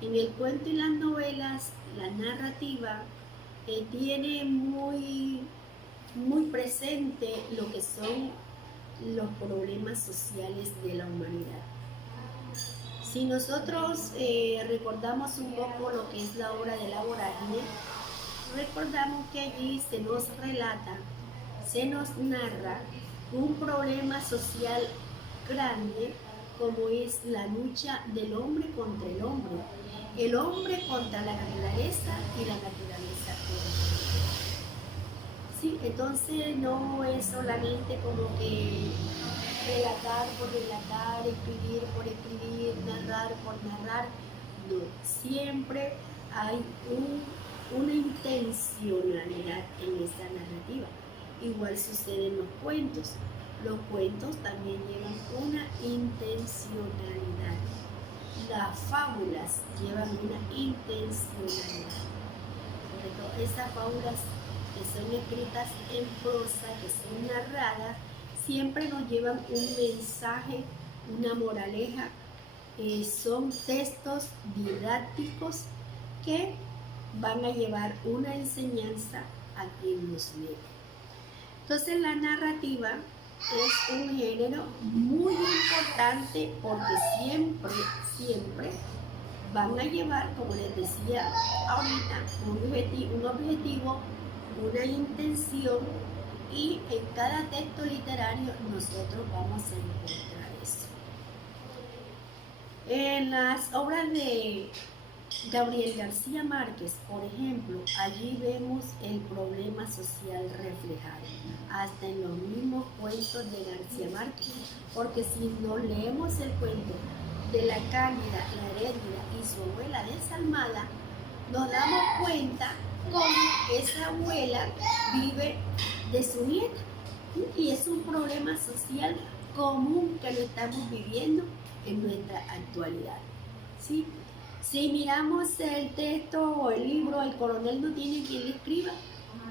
En el cuento y las novelas, la narrativa tiene muy presente lo que son los problemas sociales de la humanidad. Si nosotros recordamos un poco lo que es la obra de La Vorágine, recordamos que allí se nos relata, se nos narra un problema social grande, como es la lucha del hombre contra el hombre contra la naturaleza y la naturaleza contra el hombre. Sí, entonces no es solamente como que relatar por relatar, escribir por escribir, narrar por narrar, no, siempre hay una intencionalidad en esa narrativa. Igual sucede en los cuentos. Los cuentos también llevan una intencionalidad. Las fábulas llevan una intencionalidad. Sobre todo esas fábulas que son escritas en prosa, que son narradas, siempre nos llevan un mensaje una moraleja. Son textos didácticos que van a llevar una enseñanza a quien los lee. Entonces la narrativa es un género muy importante porque siempre van a llevar, como les decía ahorita, un objetivo, una intención, y en cada texto literario nosotros vamos a encontrar eso. En las obras de Gabriel García Márquez, por ejemplo, allí vemos el problema social reflejado, hasta en los mismos cuentos de García Márquez, porque si no leemos el cuento de la Cándida, la Heréndira y su abuela desalmada, nos damos cuenta cómo esa abuela vive de su nieta, y es un problema social común que lo estamos viviendo en nuestra actualidad, ¿sí? Si miramos el texto o el libro, el coronel no tiene quien le escriba,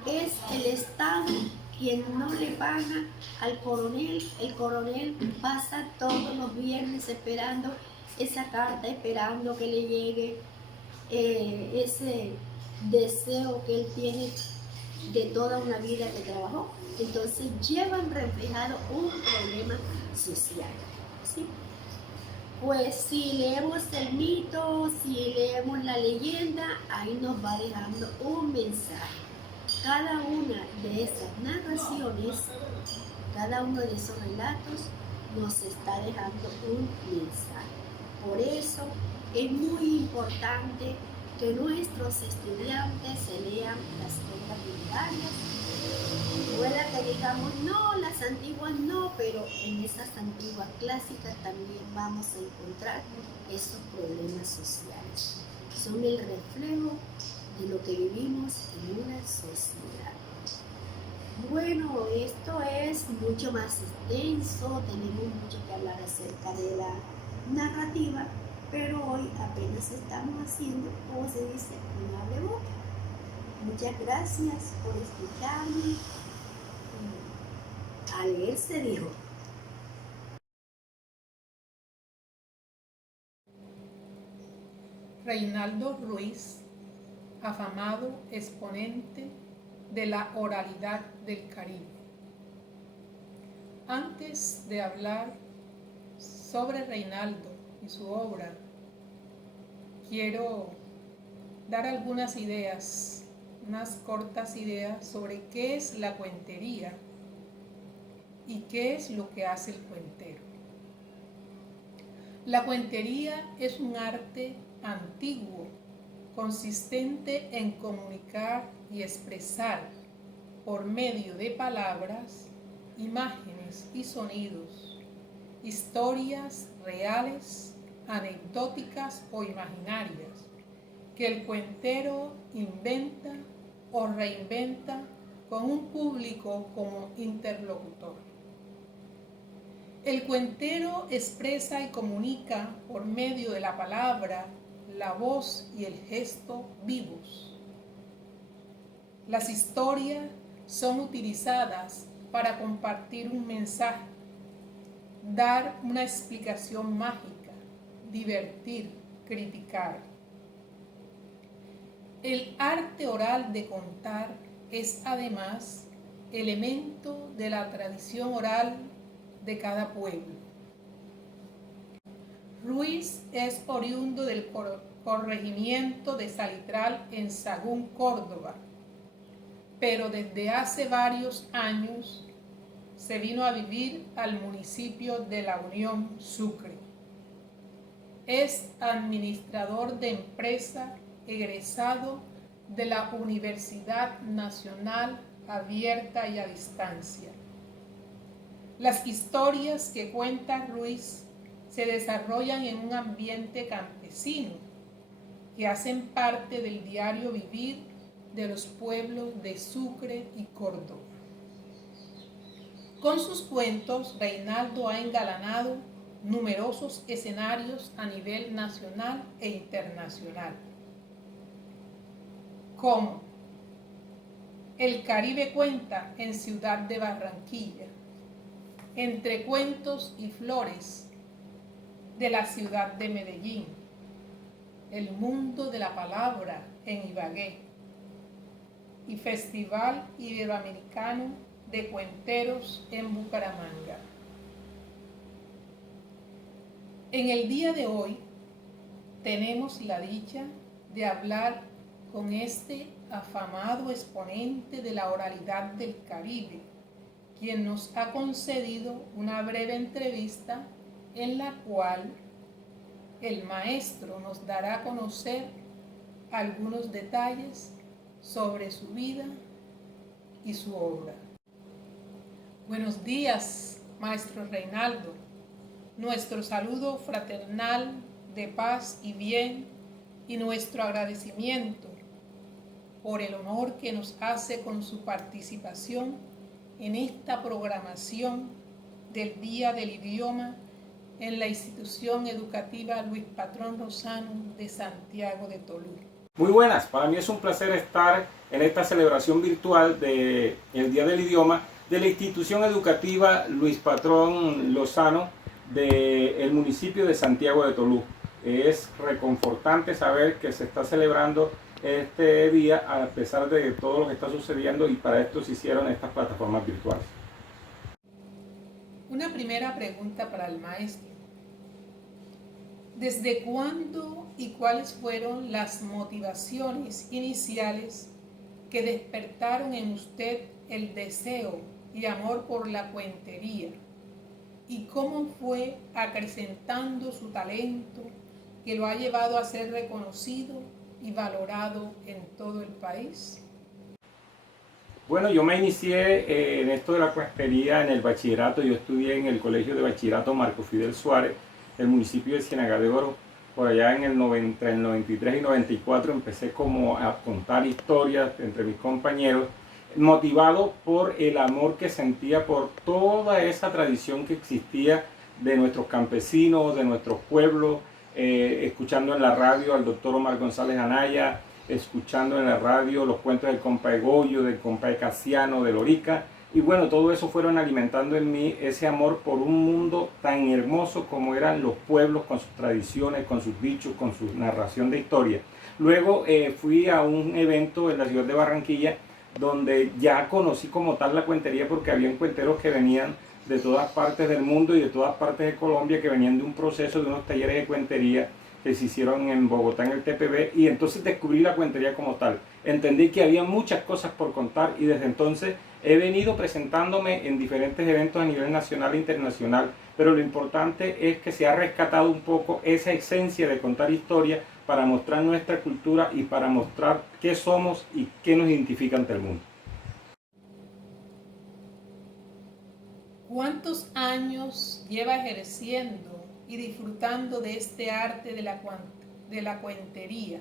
es el Estado quien no le paga al coronel. El coronel pasa todos los viernes esperando esa carta, esperando que le llegue ese deseo que él tiene de toda una vida que trabajó. Entonces llevan reflejado un problema social, ¿sí? Pues si leemos el mito, si leemos la leyenda, ahí nos va dejando un mensaje. Cada una de esas narraciones, cada uno de esos relatos nos está dejando un mensaje. Por eso es muy importante que nuestros estudiantes se lean las obras literarias. Pueda que digamos, no, las antiguas no, pero en esas antiguas clásicas también vamos a encontrar esos problemas sociales. Son el reflejo de lo que vivimos en una sociedad. Bueno, esto es mucho más extenso, tenemos mucho que hablar acerca de la narrativa, pero hoy apenas estamos haciendo, como se dice, un abreboca. Muchas gracias por escucharme. A leer se dijo. Reinaldo Ruiz, afamado exponente de la oralidad del Caribe. Antes de hablar sobre Reinaldo y su obra, quiero dar algunas ideas, unas cortas ideas sobre qué es la cuentería y qué es lo que hace el cuentero. La cuentería es un arte antiguo, consistente en comunicar y expresar por medio de palabras, imágenes y sonidos, historias reales, anecdóticas o imaginarias, que el cuentero inventa o reinventa con un público como interlocutor. El cuentero expresa y comunica por medio de la palabra, la voz y el gesto vivos. Las historias son utilizadas para compartir un mensaje, dar una explicación mágica, divertir, criticar. El arte oral de contar es además elemento de la tradición oral de cada pueblo. Ruiz es oriundo del corregimiento de Salitral en Sahagún, Córdoba, pero desde hace varios años se vino a vivir al municipio de La Unión, Sucre. Es administrador de empresa egresado de la Universidad Nacional Abierta y a Distancia. Las historias que cuenta Ruiz se desarrollan en un ambiente campesino que hacen parte del diario vivir de los pueblos de Sucre y Córdoba. Con sus cuentos, Reinaldo ha engalanado numerosos escenarios a nivel nacional e internacional, como El Caribe cuenta en Ciudad de Barranquilla, Entre Cuentos y Flores, de la ciudad de Medellín, el Mundo de la Palabra en Ibagué y Festival Iberoamericano de Cuenteros en Bucaramanga. En el día de hoy tenemos la dicha de hablar con este afamado exponente de la oralidad del Caribe, quien nos ha concedido una breve entrevista en la cual el maestro nos dará a conocer algunos detalles sobre su vida y su obra. Buenos días, maestro Reinaldo. Nuestro saludo fraternal de paz y bien y nuestro agradecimiento por el honor que nos hace con su participación en esta programación del Día del Idioma en la institución educativa Luis Patrón Rosano de Santiago de Tolú. Muy buenas, para mí es un placer estar en esta celebración virtual del Día del Idioma de la institución educativa Luis Patrón Lozano del municipio de Santiago de Tolú. Es reconfortante saber que se está celebrando este día a pesar de todo lo que está sucediendo, y para esto se hicieron estas plataformas virtuales. Una primera pregunta para el maestro. ¿Desde cuándo y cuáles fueron las motivaciones iniciales que despertaron en usted el deseo y amor por la cuentería? ¿Y cómo fue acrecentando su talento que lo ha llevado a ser reconocido y valorado en todo el país? Bueno, yo me inicié en esto de la cuentería en el bachillerato. Yo estudié en el Colegio de Bachillerato Marco Fidel Suárez, el municipio de Ciénaga de Oro. Por allá en el 93 y 94 empecé como a contar historias entre mis compañeros, motivado por el amor que sentía por toda esa tradición que existía de nuestros campesinos, de nuestros pueblos, escuchando en la radio al doctor Omar González Anaya, escuchando en la radio los cuentos del compadre Goyo, del compadre Casiano, de Lorica, y bueno, todo eso fueron alimentando en mí ese amor por un mundo tan hermoso como eran los pueblos, con sus tradiciones, con sus dichos, con su narración de historia. Luego fui a un evento en la ciudad de Barranquilla, donde ya conocí como tal la cuentería, porque habían cuenteros que venían de todas partes del mundo y de todas partes de Colombia, que venían de un proceso de unos talleres de cuentería que se hicieron en Bogotá en el TPB, y entonces descubrí la cuentería como tal. Entendí que había muchas cosas por contar, y desde entonces he venido presentándome en diferentes eventos a nivel nacional e internacional, pero lo importante es que se ha rescatado un poco esa esencia de contar historia para mostrar nuestra cultura y para mostrar qué somos y qué nos identifica ante el mundo. ¿Cuántos años lleva ejerciendo y disfrutando de este arte de la cuentería?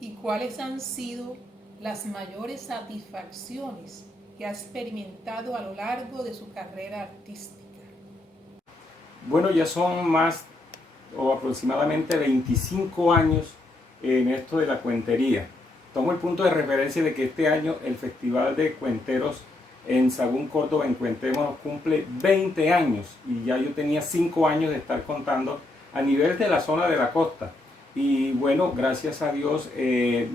¿Y cuáles han sido las mayores satisfacciones que ha experimentado a lo largo de su carrera artística? Bueno, ya son más o aproximadamente 25 años en esto de la cuentería. Tomo el punto de referencia de que este año el Festival de Cuenteros en Sagún, Córdoba, en Cuentemos, cumple 20 años, y ya yo tenía 5 años de estar contando a nivel de la zona de la costa. Y bueno, gracias a Dios he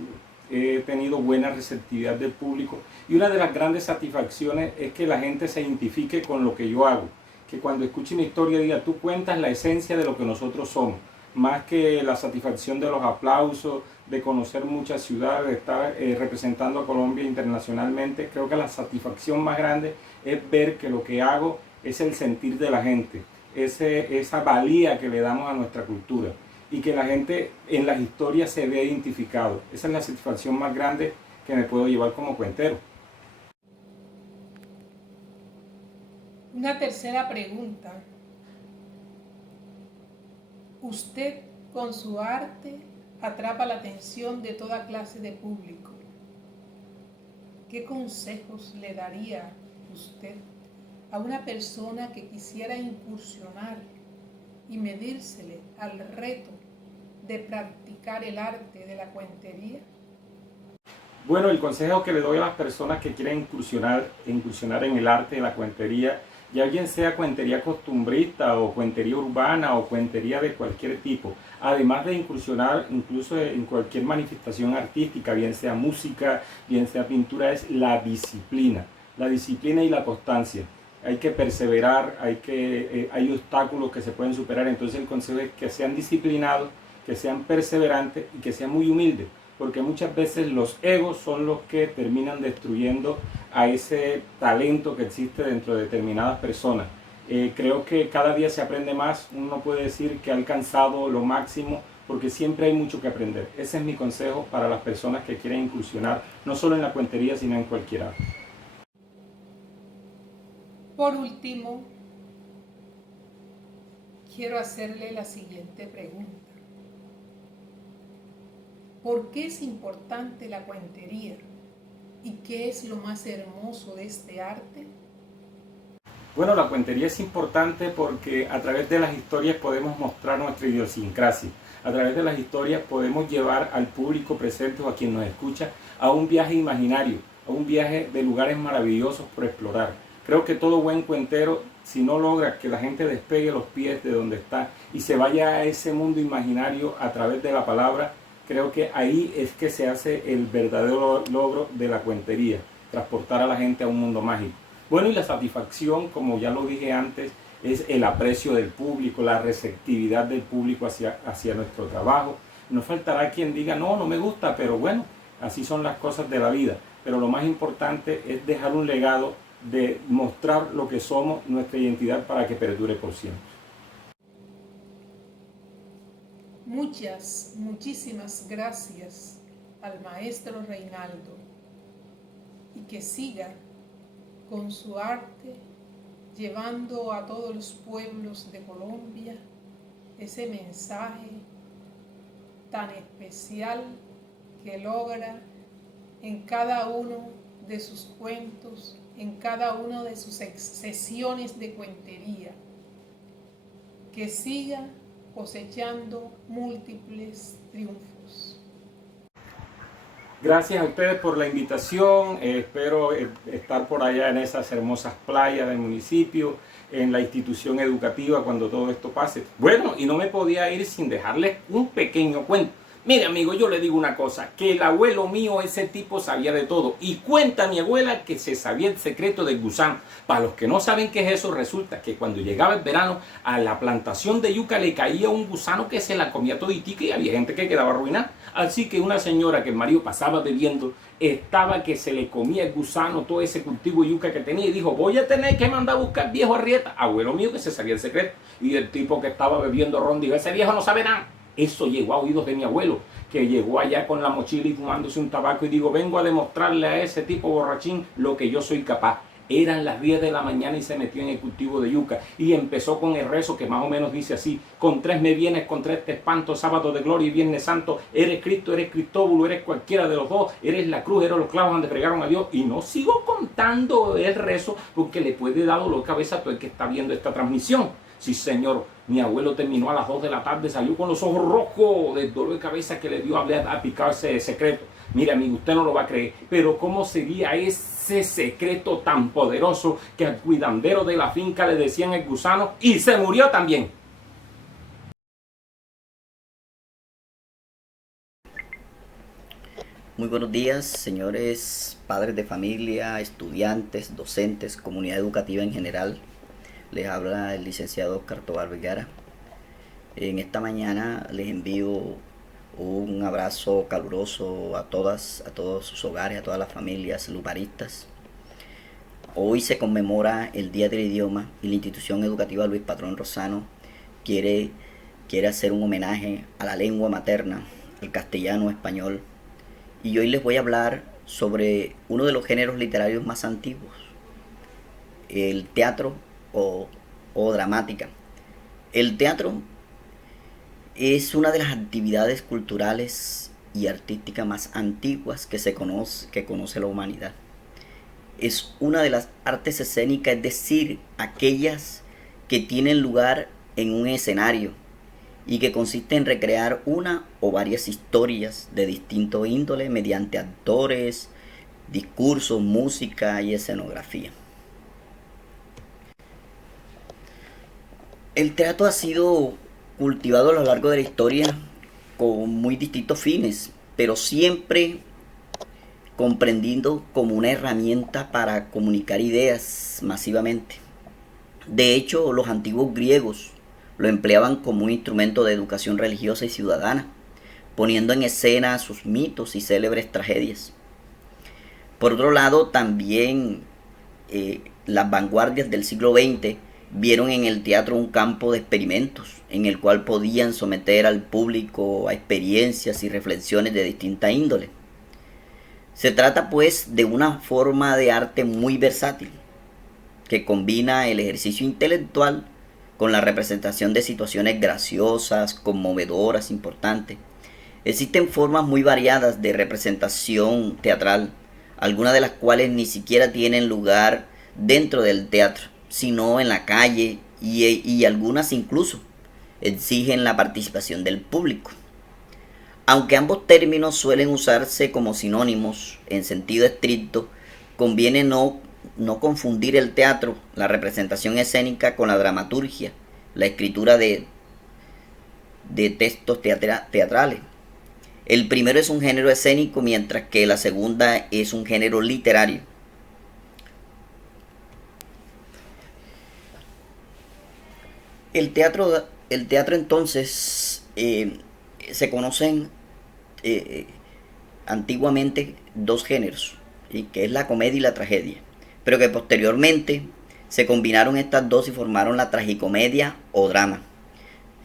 tenido buena receptividad del público, y una de las grandes satisfacciones es que la gente se identifique con lo que yo hago, que cuando escuche una historia diga: tú cuentas la esencia de lo que nosotros somos, más que la satisfacción de los aplausos, de conocer muchas ciudades, de estar representando a Colombia internacionalmente. Creo que la satisfacción más grande es ver que lo que hago es el sentir de la gente, esa valía que le damos a nuestra cultura, y que la gente en las historias se ve identificado. Esa es la satisfacción más grande que me puedo llevar como cuentero. Una tercera pregunta. Usted con su arte atrapa la atención de toda clase de público. ¿Qué consejos le daría usted a una persona que quisiera incursionar y medírsele al reto de practicar el arte de la cuentería? Bueno, el consejo que le doy a las personas que quieren incursionar en el arte de la cuentería ya bien sea cuentería costumbrista o cuentería urbana o cuentería de cualquier tipo, además de incursionar incluso en cualquier manifestación artística, bien sea música, bien sea pintura, es la disciplina y la constancia. Hay que perseverar, hay obstáculos que se pueden superar, entonces el consejo es que sean disciplinados, que sean perseverantes y que sean muy humildes, porque muchas veces los egos son los que terminan destruyendo a ese talento que existe dentro de determinadas personas. Creo que cada día se aprende más, uno no puede decir que ha alcanzado lo máximo, porque siempre hay mucho que aprender. Ese es mi consejo para las personas que quieren incursionar, no solo en la cuentería, sino en cualquier arte. Por último, quiero hacerle la siguiente pregunta. ¿Por qué es importante la cuentería? ¿Y qué es lo más hermoso de este arte? Bueno, la cuentería es importante porque a través de las historias podemos mostrar nuestra idiosincrasia. A través de las historias podemos llevar al público presente o a quien nos escucha a un viaje imaginario, a un viaje de lugares maravillosos por explorar. Creo que todo buen cuentero, si no logra que la gente despegue los pies de donde está y se vaya a ese mundo imaginario a través de la palabra, creo que ahí es que se hace el verdadero logro de la cuentería, transportar a la gente a un mundo mágico. Bueno, y la satisfacción, como ya lo dije antes, es el aprecio del público, la receptividad del público hacia nuestro trabajo. No faltará quien diga, no me gusta, pero bueno, así son las cosas de la vida. Pero lo más importante es dejar un legado de mostrar lo que somos, nuestra identidad, para que perdure por siempre. Muchísimas gracias al maestro Reinaldo, y que siga con su arte llevando a todos los pueblos de Colombia ese mensaje tan especial que logra en cada uno de sus cuentos, en cada una de sus sesiones de cuentería, que siga cosechando múltiples triunfos. Gracias a ustedes por la invitación, espero estar por allá en esas hermosas playas del municipio, en la institución educativa cuando todo esto pase. Bueno, y no me podía ir sin dejarles un pequeño cuento. Mire, amigo, yo le digo una cosa, que el abuelo mío, ese tipo, sabía de todo. Y cuenta mi abuela que se sabía el secreto del gusano. Para los que no saben qué es eso, resulta que cuando llegaba el verano, a la plantación de yuca le caía un gusano que se la comía toditica y había gente que quedaba arruinada. Así que una señora que el marido pasaba bebiendo, estaba que se le comía el gusano, todo ese cultivo de yuca que tenía, y dijo, voy a tener que mandar a buscar viejo Arrieta, abuelo mío que se sabía el secreto. Y el tipo que estaba bebiendo ron dijo, ese viejo no sabe nada. Eso llegó a oídos de mi abuelo, que llegó allá con la mochila y fumándose un tabaco y digo, vengo a demostrarle a ese tipo borrachín lo que yo soy capaz. Eran las 10 de la mañana y se metió en el cultivo de yuca y empezó con el rezo que más o menos dice así, con 3 me vienes, con 3 te espanto, sábado de gloria y viernes santo, eres Cristo, eres Cristóbulo, eres cualquiera de los dos, eres la cruz, eres los clavos donde fregaron a Dios. Y no sigo contando el rezo porque le puede dar dolor de cabeza a todo el que está viendo esta transmisión. Sí, señor, mi abuelo terminó a las 2 de la tarde, salió con los ojos rojos del dolor de cabeza que le dio a picarse ese secreto. Mire, amigo, usted no lo va a creer, pero ¿cómo sería ese secreto tan poderoso que al cuidandero de la finca le decían el gusano y se murió también? Muy buenos días, señores padres de familia, estudiantes, docentes, comunidad educativa en general. Les habla el licenciado Oscar Tobar Vergara. En esta mañana les envío un abrazo caluroso a todos sus hogares, a todas las familias luparistas. Hoy se conmemora el Día del Idioma y la institución educativa Luis Patrón Rosano quiere hacer un homenaje a la lengua materna, el castellano español. Y hoy les voy a hablar sobre uno de los géneros literarios más antiguos, el teatro o dramática. El teatro es una de las actividades culturales y artísticas más antiguas que conoce la humanidad. Es una de las artes escénicas, es decir, aquellas que tienen lugar en un escenario y que consiste en recrear una o varias historias de distinto índole mediante actores, discursos, música y escenografía. El teatro ha sido cultivado a lo largo de la historia con muy distintos fines, pero siempre comprendiendo como una herramienta para comunicar ideas masivamente. De hecho, los antiguos griegos lo empleaban como un instrumento de educación religiosa y ciudadana, poniendo en escena sus mitos y célebres tragedias. Por otro lado, también las vanguardias del siglo XX vieron en el teatro un campo de experimentos en el cual podían someter al público a experiencias y reflexiones de distinta índole. Se trata pues de una forma de arte muy versátil que combina el ejercicio intelectual con la representación de situaciones graciosas, conmovedoras, importantes. Existen formas muy variadas de representación teatral, algunas de las cuales ni siquiera tienen lugar dentro del teatro, sino en la calle, y algunas incluso exigen la participación del público. Aunque ambos términos suelen usarse como sinónimos en sentido estricto, conviene no confundir el teatro, la representación escénica, con la dramaturgia, la escritura de textos teatrales. El primero es un género escénico, mientras que la segunda es un género literario. El teatro entonces se conocen antiguamente dos géneros, que es la comedia y la tragedia, pero que posteriormente se combinaron estas dos y formaron la tragicomedia o drama.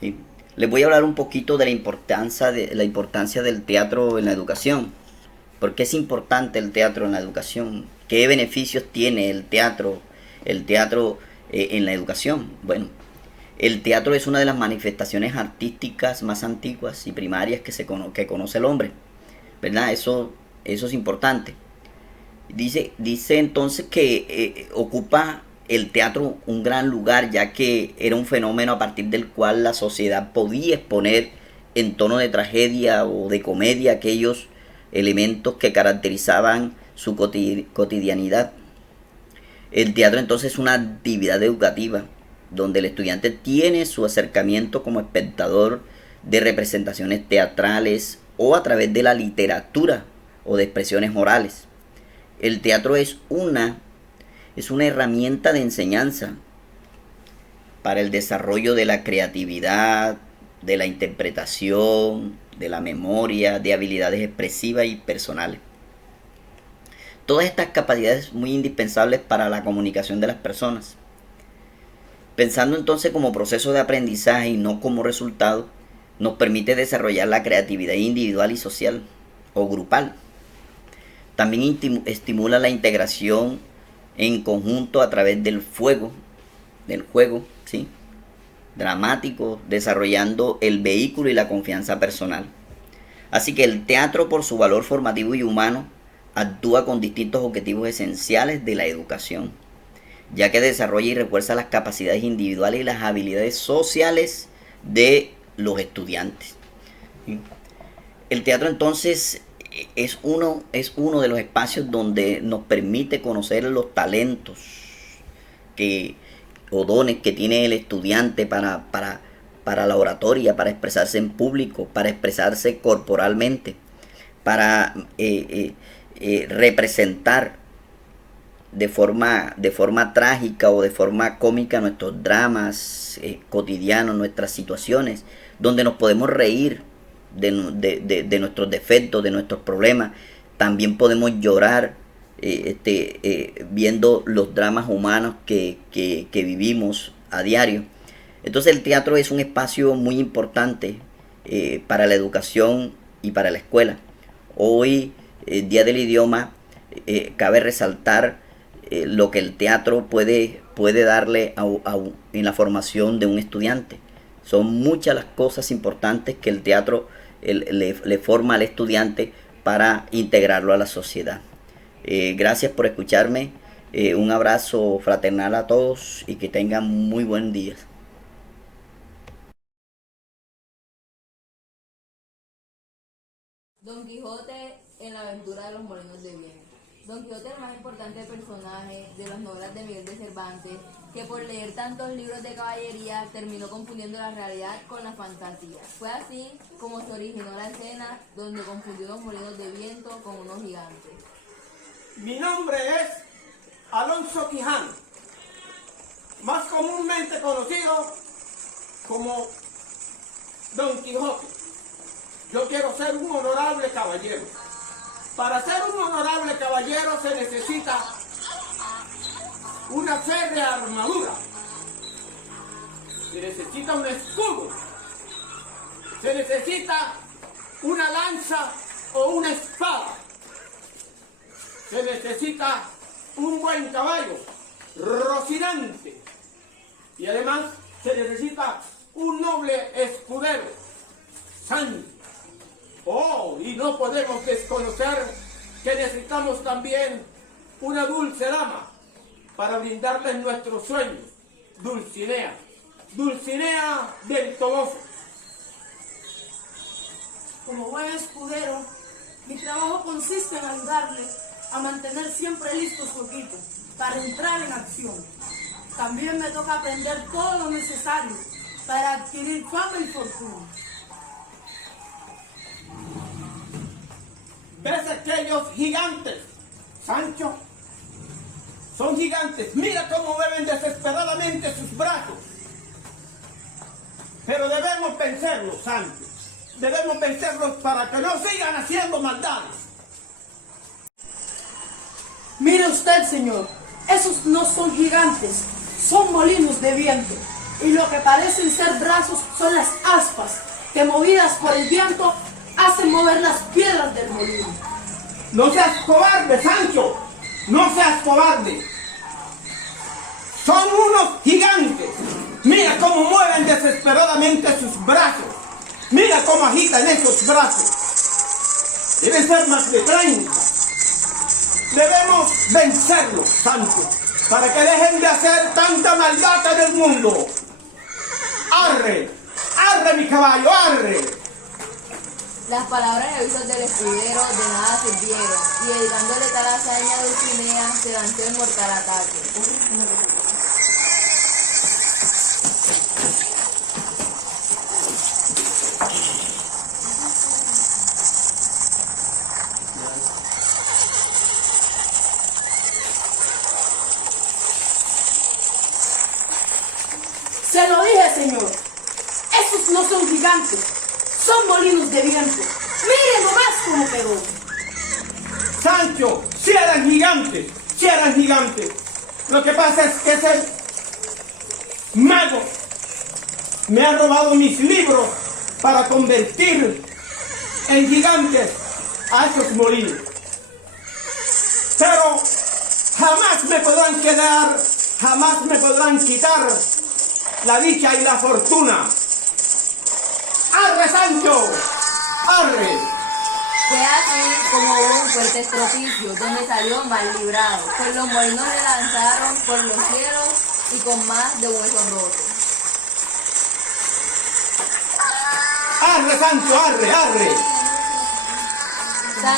¿Sí? Les voy a hablar un poquito de la importancia del teatro en la educación. ¿Por qué es importante el teatro en la educación? ¿Qué beneficios tiene el teatro en la educación? Bueno, el teatro es una de las manifestaciones artísticas más antiguas y primarias que conoce el hombre, ¿verdad? Eso es importante. Dice entonces que ocupa el teatro un gran lugar, ya que era un fenómeno a partir del cual la sociedad podía exponer en tono de tragedia o de comedia aquellos elementos que caracterizaban su cotidianidad. El teatro entonces es una actividad educativa donde el estudiante tiene su acercamiento como espectador de representaciones teatrales o a través de la literatura o de expresiones orales. El teatro es una herramienta de enseñanza para el desarrollo de la creatividad, de la interpretación, de la memoria, de habilidades expresivas y personales. Todas estas capacidades muy indispensables para la comunicación de las personas. Pensando entonces como proceso de aprendizaje y no como resultado, nos permite desarrollar la creatividad individual y social o grupal. También estimula la integración en conjunto a través del juego, ¿sí? Dramático, desarrollando el vehículo y la confianza personal. Así que el teatro, por su valor formativo y humano, actúa con distintos objetivos esenciales de la educación, ya que desarrolla y refuerza las capacidades individuales y las habilidades sociales de los estudiantes. ¿Sí? El teatro entonces es uno de los espacios donde nos permite conocer los talentos o dones que tiene el estudiante para la oratoria, para expresarse en público, para expresarse corporalmente, para representar de forma trágica o de forma cómica nuestros dramas cotidianos, nuestras situaciones, donde nos podemos reír de nuestros defectos, de nuestros problemas. También podemos llorar viendo los dramas humanos que vivimos a diario. Entonces el teatro es un espacio muy importante para la educación y para la escuela. Hoy, Día del Idioma, cabe resaltar lo que el teatro puede darle en la formación de un estudiante. Son muchas las cosas importantes que el teatro le forma al estudiante para integrarlo a la sociedad. Gracias por escucharme. Un abrazo fraternal a todos y que tengan muy buen día. Don Quijote en la aventura de los molinos de viento. Don Quijote es el más importante personaje de las novelas de Miguel de Cervantes, que por leer tantos libros de caballería terminó confundiendo la realidad con la fantasía. Fue así como se originó la escena donde confundió los molinos de viento con unos gigantes. Mi nombre es Alonso Quijano, más comúnmente conocido como Don Quijote. Yo quiero ser un honorable caballero. Para ser un honorable caballero se necesita una férrea armadura, se necesita un escudo, se necesita una lanza o una espada, se necesita un buen caballo, rocinante, y además se necesita un noble escudero, Sancho. Oh, y no podemos desconocer que necesitamos también una dulce dama para brindarles nuestros sueños, Dulcinea, Dulcinea del Toboso. Como buen escudero, mi trabajo consiste en ayudarle a mantener siempre listo su equipo para entrar en acción. También me toca aprender todo lo necesario para adquirir fama y fortuna. ¿Ves aquellos gigantes, Sancho? Son gigantes. Mira cómo mueven desesperadamente sus brazos. Pero debemos vencerlos, Sancho. Debemos vencerlos para que no sigan haciendo maldades. Mire usted, señor, esos no son gigantes, son molinos de viento. Y lo que parecen ser brazos son las aspas que, movidas por el viento, hacen mover las piedras del molino. No seas cobarde, Sancho. No seas cobarde. Son unos gigantes. Mira cómo mueven desesperadamente sus brazos. Mira cómo agitan esos brazos. Deben ser más de 30. Debemos vencerlos, Sancho, para que dejen de hacer tanta maldad en el mundo. ¡Arre! ¡Arre, mi caballo! ¡Arre! Las palabras y avisos del escudero de nada sirvieron, y evitándole tal hazaña a Dulcinea, se lanzó el mortal ataque. Se lo dije, señor. Esos no son gigantes, son molinos de viento. Mire nomás cómo pegó. Sancho, si eran gigantes, si eran gigantes. Lo que pasa es que ese mago me ha robado mis libros para convertir en gigantes a esos molinos. Pero jamás me podrán quedar, jamás me podrán quitar la dicha y la fortuna. ¡Arre, Sancho! ¡Arre! Fue así como hubo un fuerte estropicio, donde salió mal librado, pues los molinos le lanzaron por los cielos y con más de huesos rotos. ¡Arre, Sancho! ¡Arre, arre!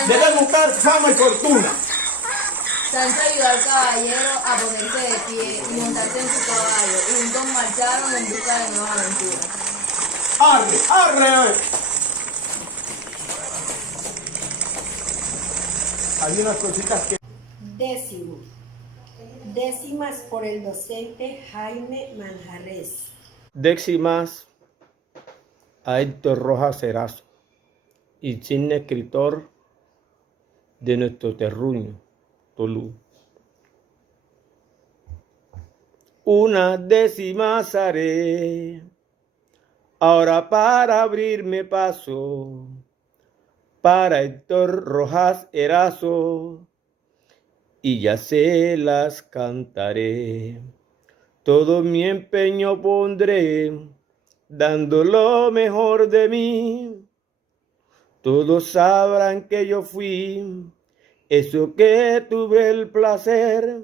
Debe buscar fama y fortuna. Sancho ayudó al caballero a ponerse de pie y montarse en su caballo, y juntos marcharon en busca de nuevas aventuras. ¡Arre, arre! Hay unas cositas que... Décimas por el docente Jaime Manjarres. Décimas a Héctor Rojas Erazo, insigne escritor de nuestro terruño, Tolú. Unas décimas haré ahora para abrirme paso, para Héctor Rojas Erazo, y ya se las cantaré. Todo mi empeño pondré, dando lo mejor de mí. Todos sabrán que yo fui eso que tuve el placer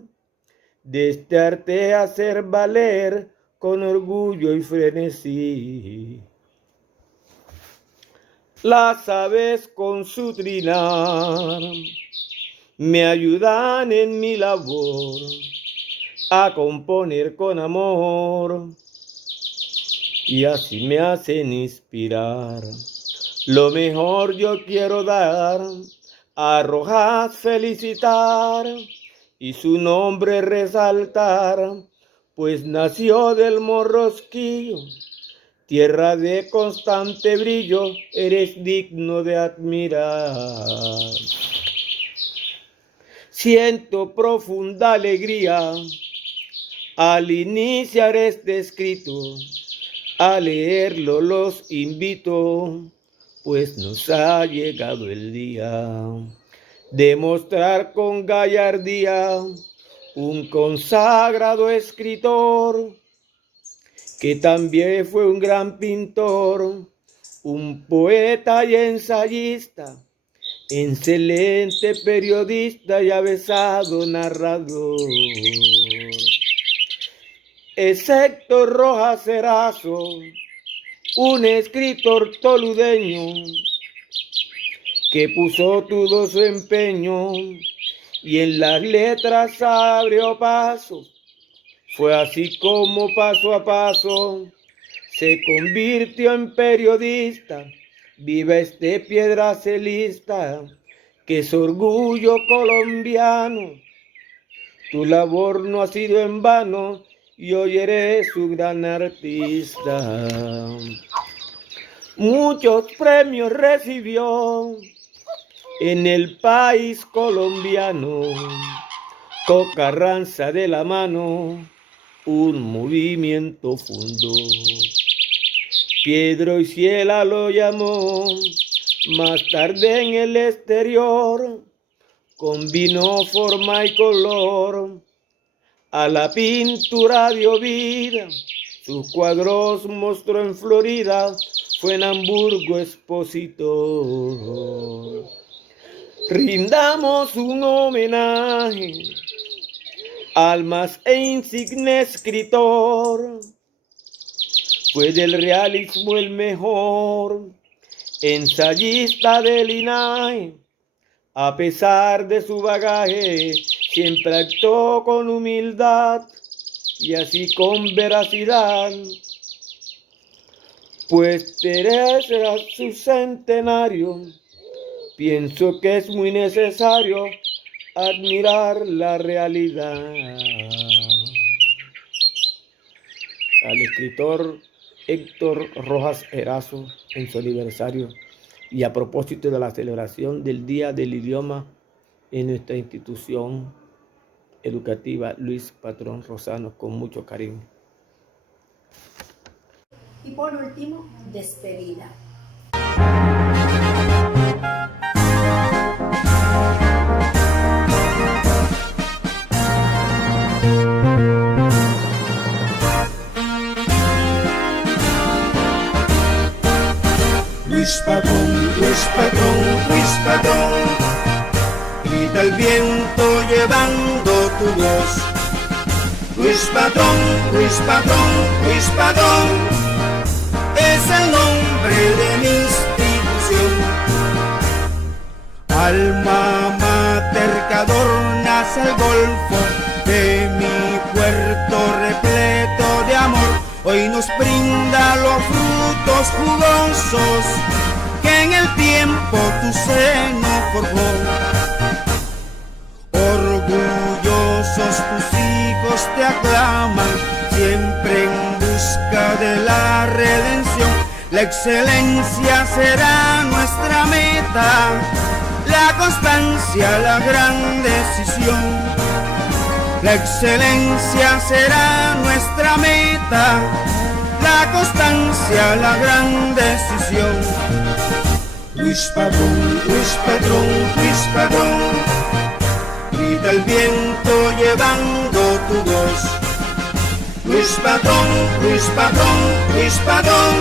de este arte hacer valer con orgullo y frenesí. Las aves con su trinar me ayudan en mi labor a componer con amor y así me hacen inspirar. Lo mejor yo quiero dar, a Rojas felicitar y su nombre resaltar, pues nació del Morrosquillo, tierra de constante brillo, eres digno de admirar. Siento profunda alegría al iniciar este escrito, a leerlo los invito, pues nos ha llegado el día de mostrar con gallardía un consagrado escritor que también fue un gran pintor, un poeta y ensayista, excelente periodista y avesado narrador. Es Héctor Rojas Erazo, un escritor toludeño que puso todo su empeño y en las letras abrió paso. Fue así como paso a paso se convirtió en periodista. Viva este piedracelista que es orgullo colombiano. Tu labor no ha sido en vano y hoy eres su gran artista. Muchos premios recibió en el país colombiano. Con Carranza de la mano, un movimiento fundó. Piedro Iciela lo llamó, más tarde en el exterior, combinó forma y color. A la pintura dio vida, sus cuadros mostró en Florida, fue en Hamburgo expositor. Rindamos un homenaje al más insigne escritor, fue del realismo el mejor, ensayista de linaje, a pesar de su bagaje, siempre actuó con humildad y así con veracidad, pues será su centenario. Pienso que es muy necesario admirar la realidad. Al escritor Héctor Rojas Erazo en su aniversario y a propósito de la celebración del Día del Idioma en nuestra institución educativa Luis Patrón Rosano, con mucho cariño. Y por último, despedida. Luis Patrón, Luis Patrón, Luis Patrón, grita el viento llevando tu voz. Luis Patrón, Luis Patrón, Luis Patrón, es el nombre de mi institución. Alma mater que adornas el golfo de mi puerto repleto de amor, hoy nos brinda los frutos jugosos que en el tiempo tu seno forjó. Orgullosos tus hijos te aclaman, siempre en busca de la redención. La excelencia será nuestra meta, la constancia la gran decisión. La excelencia será nuestra meta, la constancia la gran decisión. Luis Patrón, Luis Patrón, Luis Patrón, grita el viento llevando tu voz. Luis Patrón, Luis Patrón, Luis Patrón,